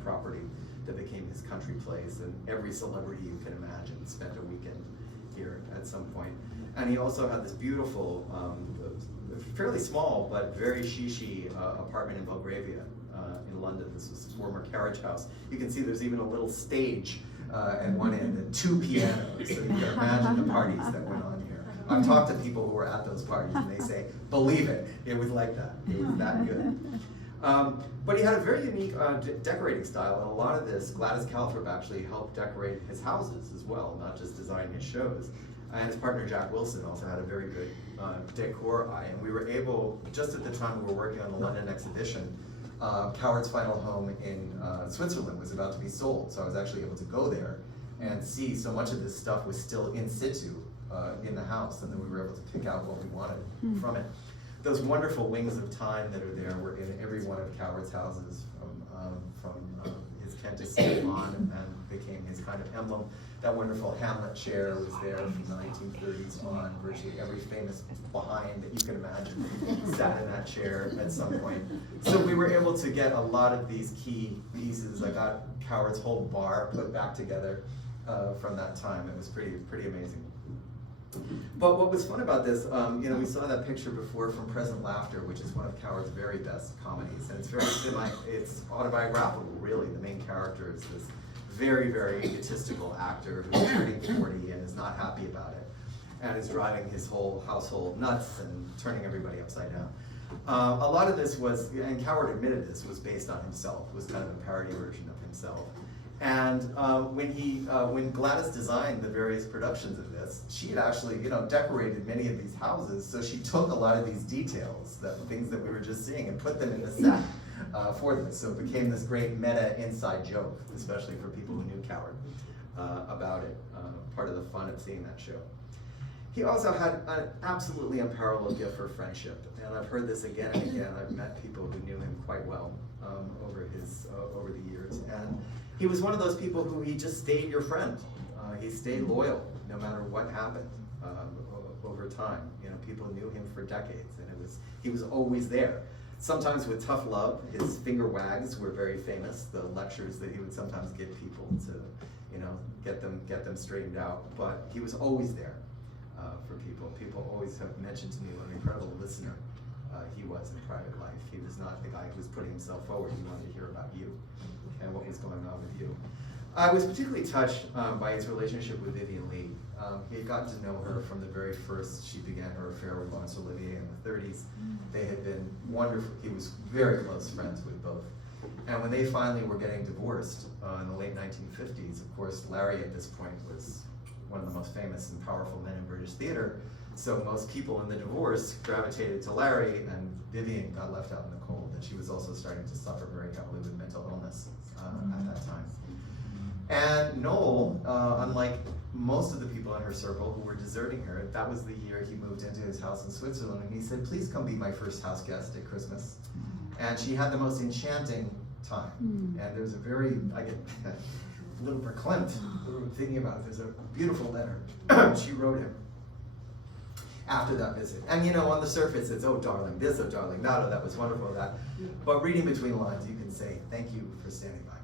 property that became his country place, and every celebrity you can imagine spent a weekend here at some point. And he also had this beautiful, fairly small but very chic apartment in Belgravia in London. This was his former carriage house. You can see there's even a little stage at one end and 2 pianos, so you can imagine the parties that went on here. I've talked to people who were at those parties, and they say, believe it was like that. It was that good. But he had a very unique decorating style, and a lot of this, Gladys Calthrop actually helped decorate his houses as well, not just design his shows. And his partner Jack Wilson also had a very good decor eye, and we were able, just at the time we were working on the London exhibition, Coward's final home in Switzerland was about to be sold, so I was actually able to go there and see so much of this stuff was still in situ in the house, and then we were able to pick out what we wanted from it. Those wonderful wings of time that are there were in every one of Coward's houses, from his tend to sit on and became his kind of emblem. That wonderful Hamlet chair was there from the 1930s on. Virtually every famous behind that you can imagine sat in that chair at some point. So we were able to get a lot of these key pieces. I got Coward's whole bar put back together from that time. It was pretty amazing. But what was fun about this, we saw that picture before from Present Laughter, which is one of Coward's very best comedies, and it's it's autobiographical, really. The main character is this very, very egotistical actor who's turning 40 and is not happy about it, and is driving his whole household nuts and turning everybody upside down. A lot of this was, and Coward admitted this, was based on himself. It was kind of a parody version of himself. And when Gladys designed the various productions of this, she had actually, decorated many of these houses. So she took a lot of these details, the things that we were just seeing, and put them in the set for this. So it became this great meta inside joke, especially for people who knew Coward about it. Part of the fun of seeing that show. He also had an absolutely unparalleled gift for friendship, and I've heard this again and again. I've met people who knew him quite well over the years, and he was one of those people who he just stayed your friend. He stayed loyal no matter what happened over time. People knew him for decades, and he was always there. Sometimes with tough love. His finger wags were very famous. The lectures that he would sometimes give people to, get them straightened out. But he was always there for people. People always have mentioned to me what an incredible listener he was in private life. He was not the guy who was putting himself forward. He wanted to hear about you and what was going on with you. I was particularly touched by his relationship with Vivien Leigh. He had gotten to know her from the very first. She began her affair with Laurence Olivier in the 30s. They had been wonderful. He was very close friends with both. And when they finally were getting divorced in the late 1950s, of course, Larry at this point was one of the most famous and powerful men in British theater. So most people in the divorce gravitated to Larry, and Vivien got left out in the cold. And she was also starting to suffer very heavily with mental illness at that time. And Noel, unlike most of the people in her circle who were deserting her, that was the year he moved into his house in Switzerland, and he said, "Please come be my first house guest at Christmas." And she had the most enchanting time. And there's I get a little verklempt thinking about it. There's a beautiful letter she wrote him after that visit. And on the surface it's, "Oh darling this, oh darling that, oh that was wonderful, that." But reading between the lines, you can say, "Thank you for standing by."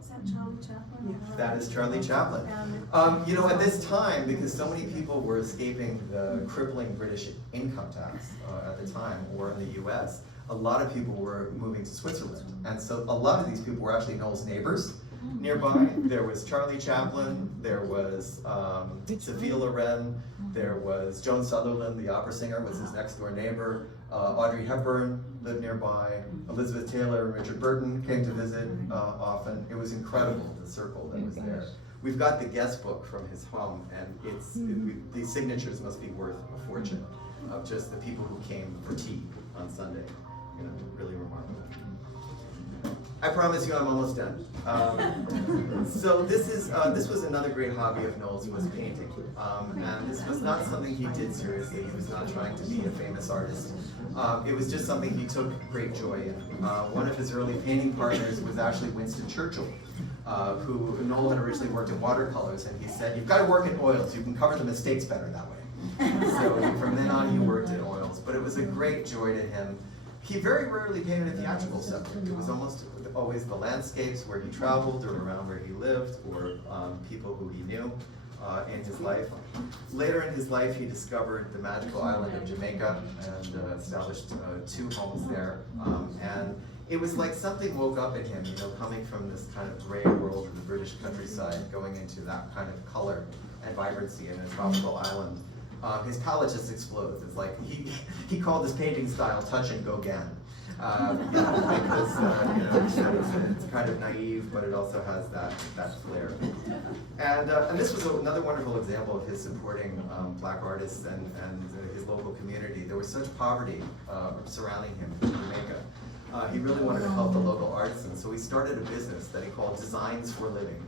Is that Charlie Chaplin? That is Charlie Chaplin. At this time, because so many people were escaping the crippling British income tax at the time, or in the US, a lot of people were moving to Switzerland. And so a lot of these people were actually Noel's neighbors nearby. There was Charlie Chaplin, there was Sophia Loren, there was Joan Sutherland, the opera singer, was his next door neighbor. Audrey Hepburn lived nearby. Elizabeth Taylor and Richard Burton came to visit often. It was incredible, the circle that was there. We've got the guest book from his home, and these signatures must be worth a fortune of just the people who came for tea on Sunday. Really remarkable. I promise you I'm almost done. So this was another great hobby of Noel's, was painting. And this was not something he did seriously. He was not trying to be a famous artist. It was just something he took great joy in. One of his early painting partners was actually Winston Churchill, who Noel had originally worked in watercolors, and he said, "You've got to work in oils. You can cover the mistakes better that way." So from then on he worked in oils, but it was a great joy to him. He very rarely painted a theatrical subject. It was almost always the landscapes where he traveled or around where he lived, or people who he knew in his life. Later in his life, he discovered the magical island of Jamaica and established 2 homes there. And it was like something woke up in him, coming from this kind of gray world of the British countryside, going into that kind of color and vibrancy in a tropical island. His palette just explodes. It's like he called his painting style "touch and go again," because it's kind of naive, but it also has that flair. And this was another wonderful example of his supporting black artists and his local community. There was such poverty surrounding him in Jamaica. He really wanted to help the local artisans, so he started a business that he called Designs for Living.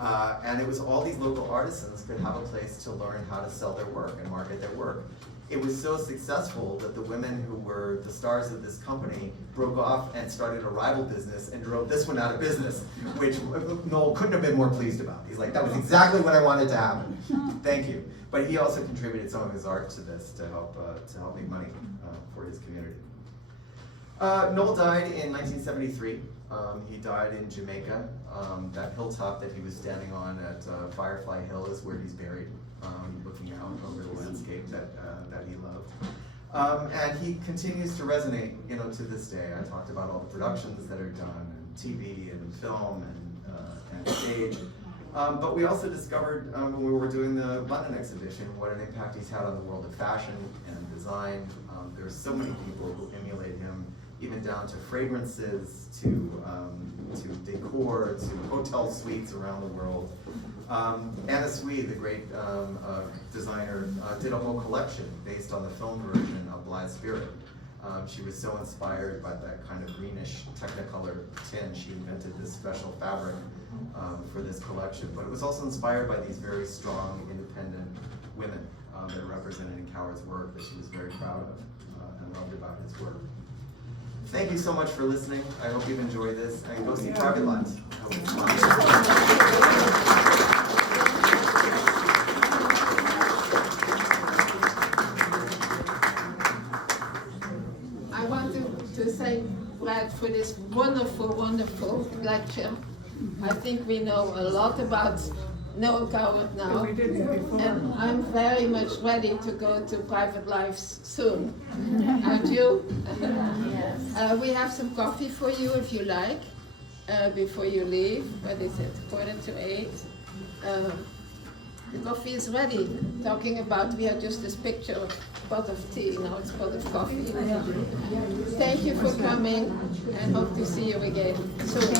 And it was all these local artisans could have a place to learn how to sell their work and market their work. It was so successful that the women who were the stars of this company broke off and started a rival business and drove this one out of business, which Noel couldn't have been more pleased about. He's like, that was exactly what I wanted to happen. Thank you. But he also contributed some of his art to this to help make money for his community. Noel died in 1973. He died in Jamaica. That hilltop that he was standing on at Firefly Hill is where he's buried, looking out over the landscape that he loved. And he continues to resonate, to this day. I talked about all the productions that are done, and TV and film and stage. But we also discovered when we were doing the London exhibition what an impact he's had on the world of fashion and design. There's so many people who emulate him, even down to fragrances, to decor, to hotel suites around the world. Anna Sui, the great designer, did a whole collection based on the film version of Blithe Spirit. She was so inspired by that kind of greenish Technicolor tin. She invented this special fabric for this collection. But it was also inspired by these very strong, independent women that are represented in Coward's work that she was very proud of and loved about his work. Thank you so much for listening. I hope you've enjoyed this. And go see Private Lines. I want to thank Brad for this wonderful, wonderful lecture. I think we know a lot about Noël Coward now, and I'm very much ready to go to Private Lives soon. Aren't you? Yes. We have some coffee for you if you like, before you leave. What is it, 7:45? The coffee is ready. Talking about, we had just this picture of a pot of tea, now it's a pot of coffee. Thank you for coming, and hope to see you again soon.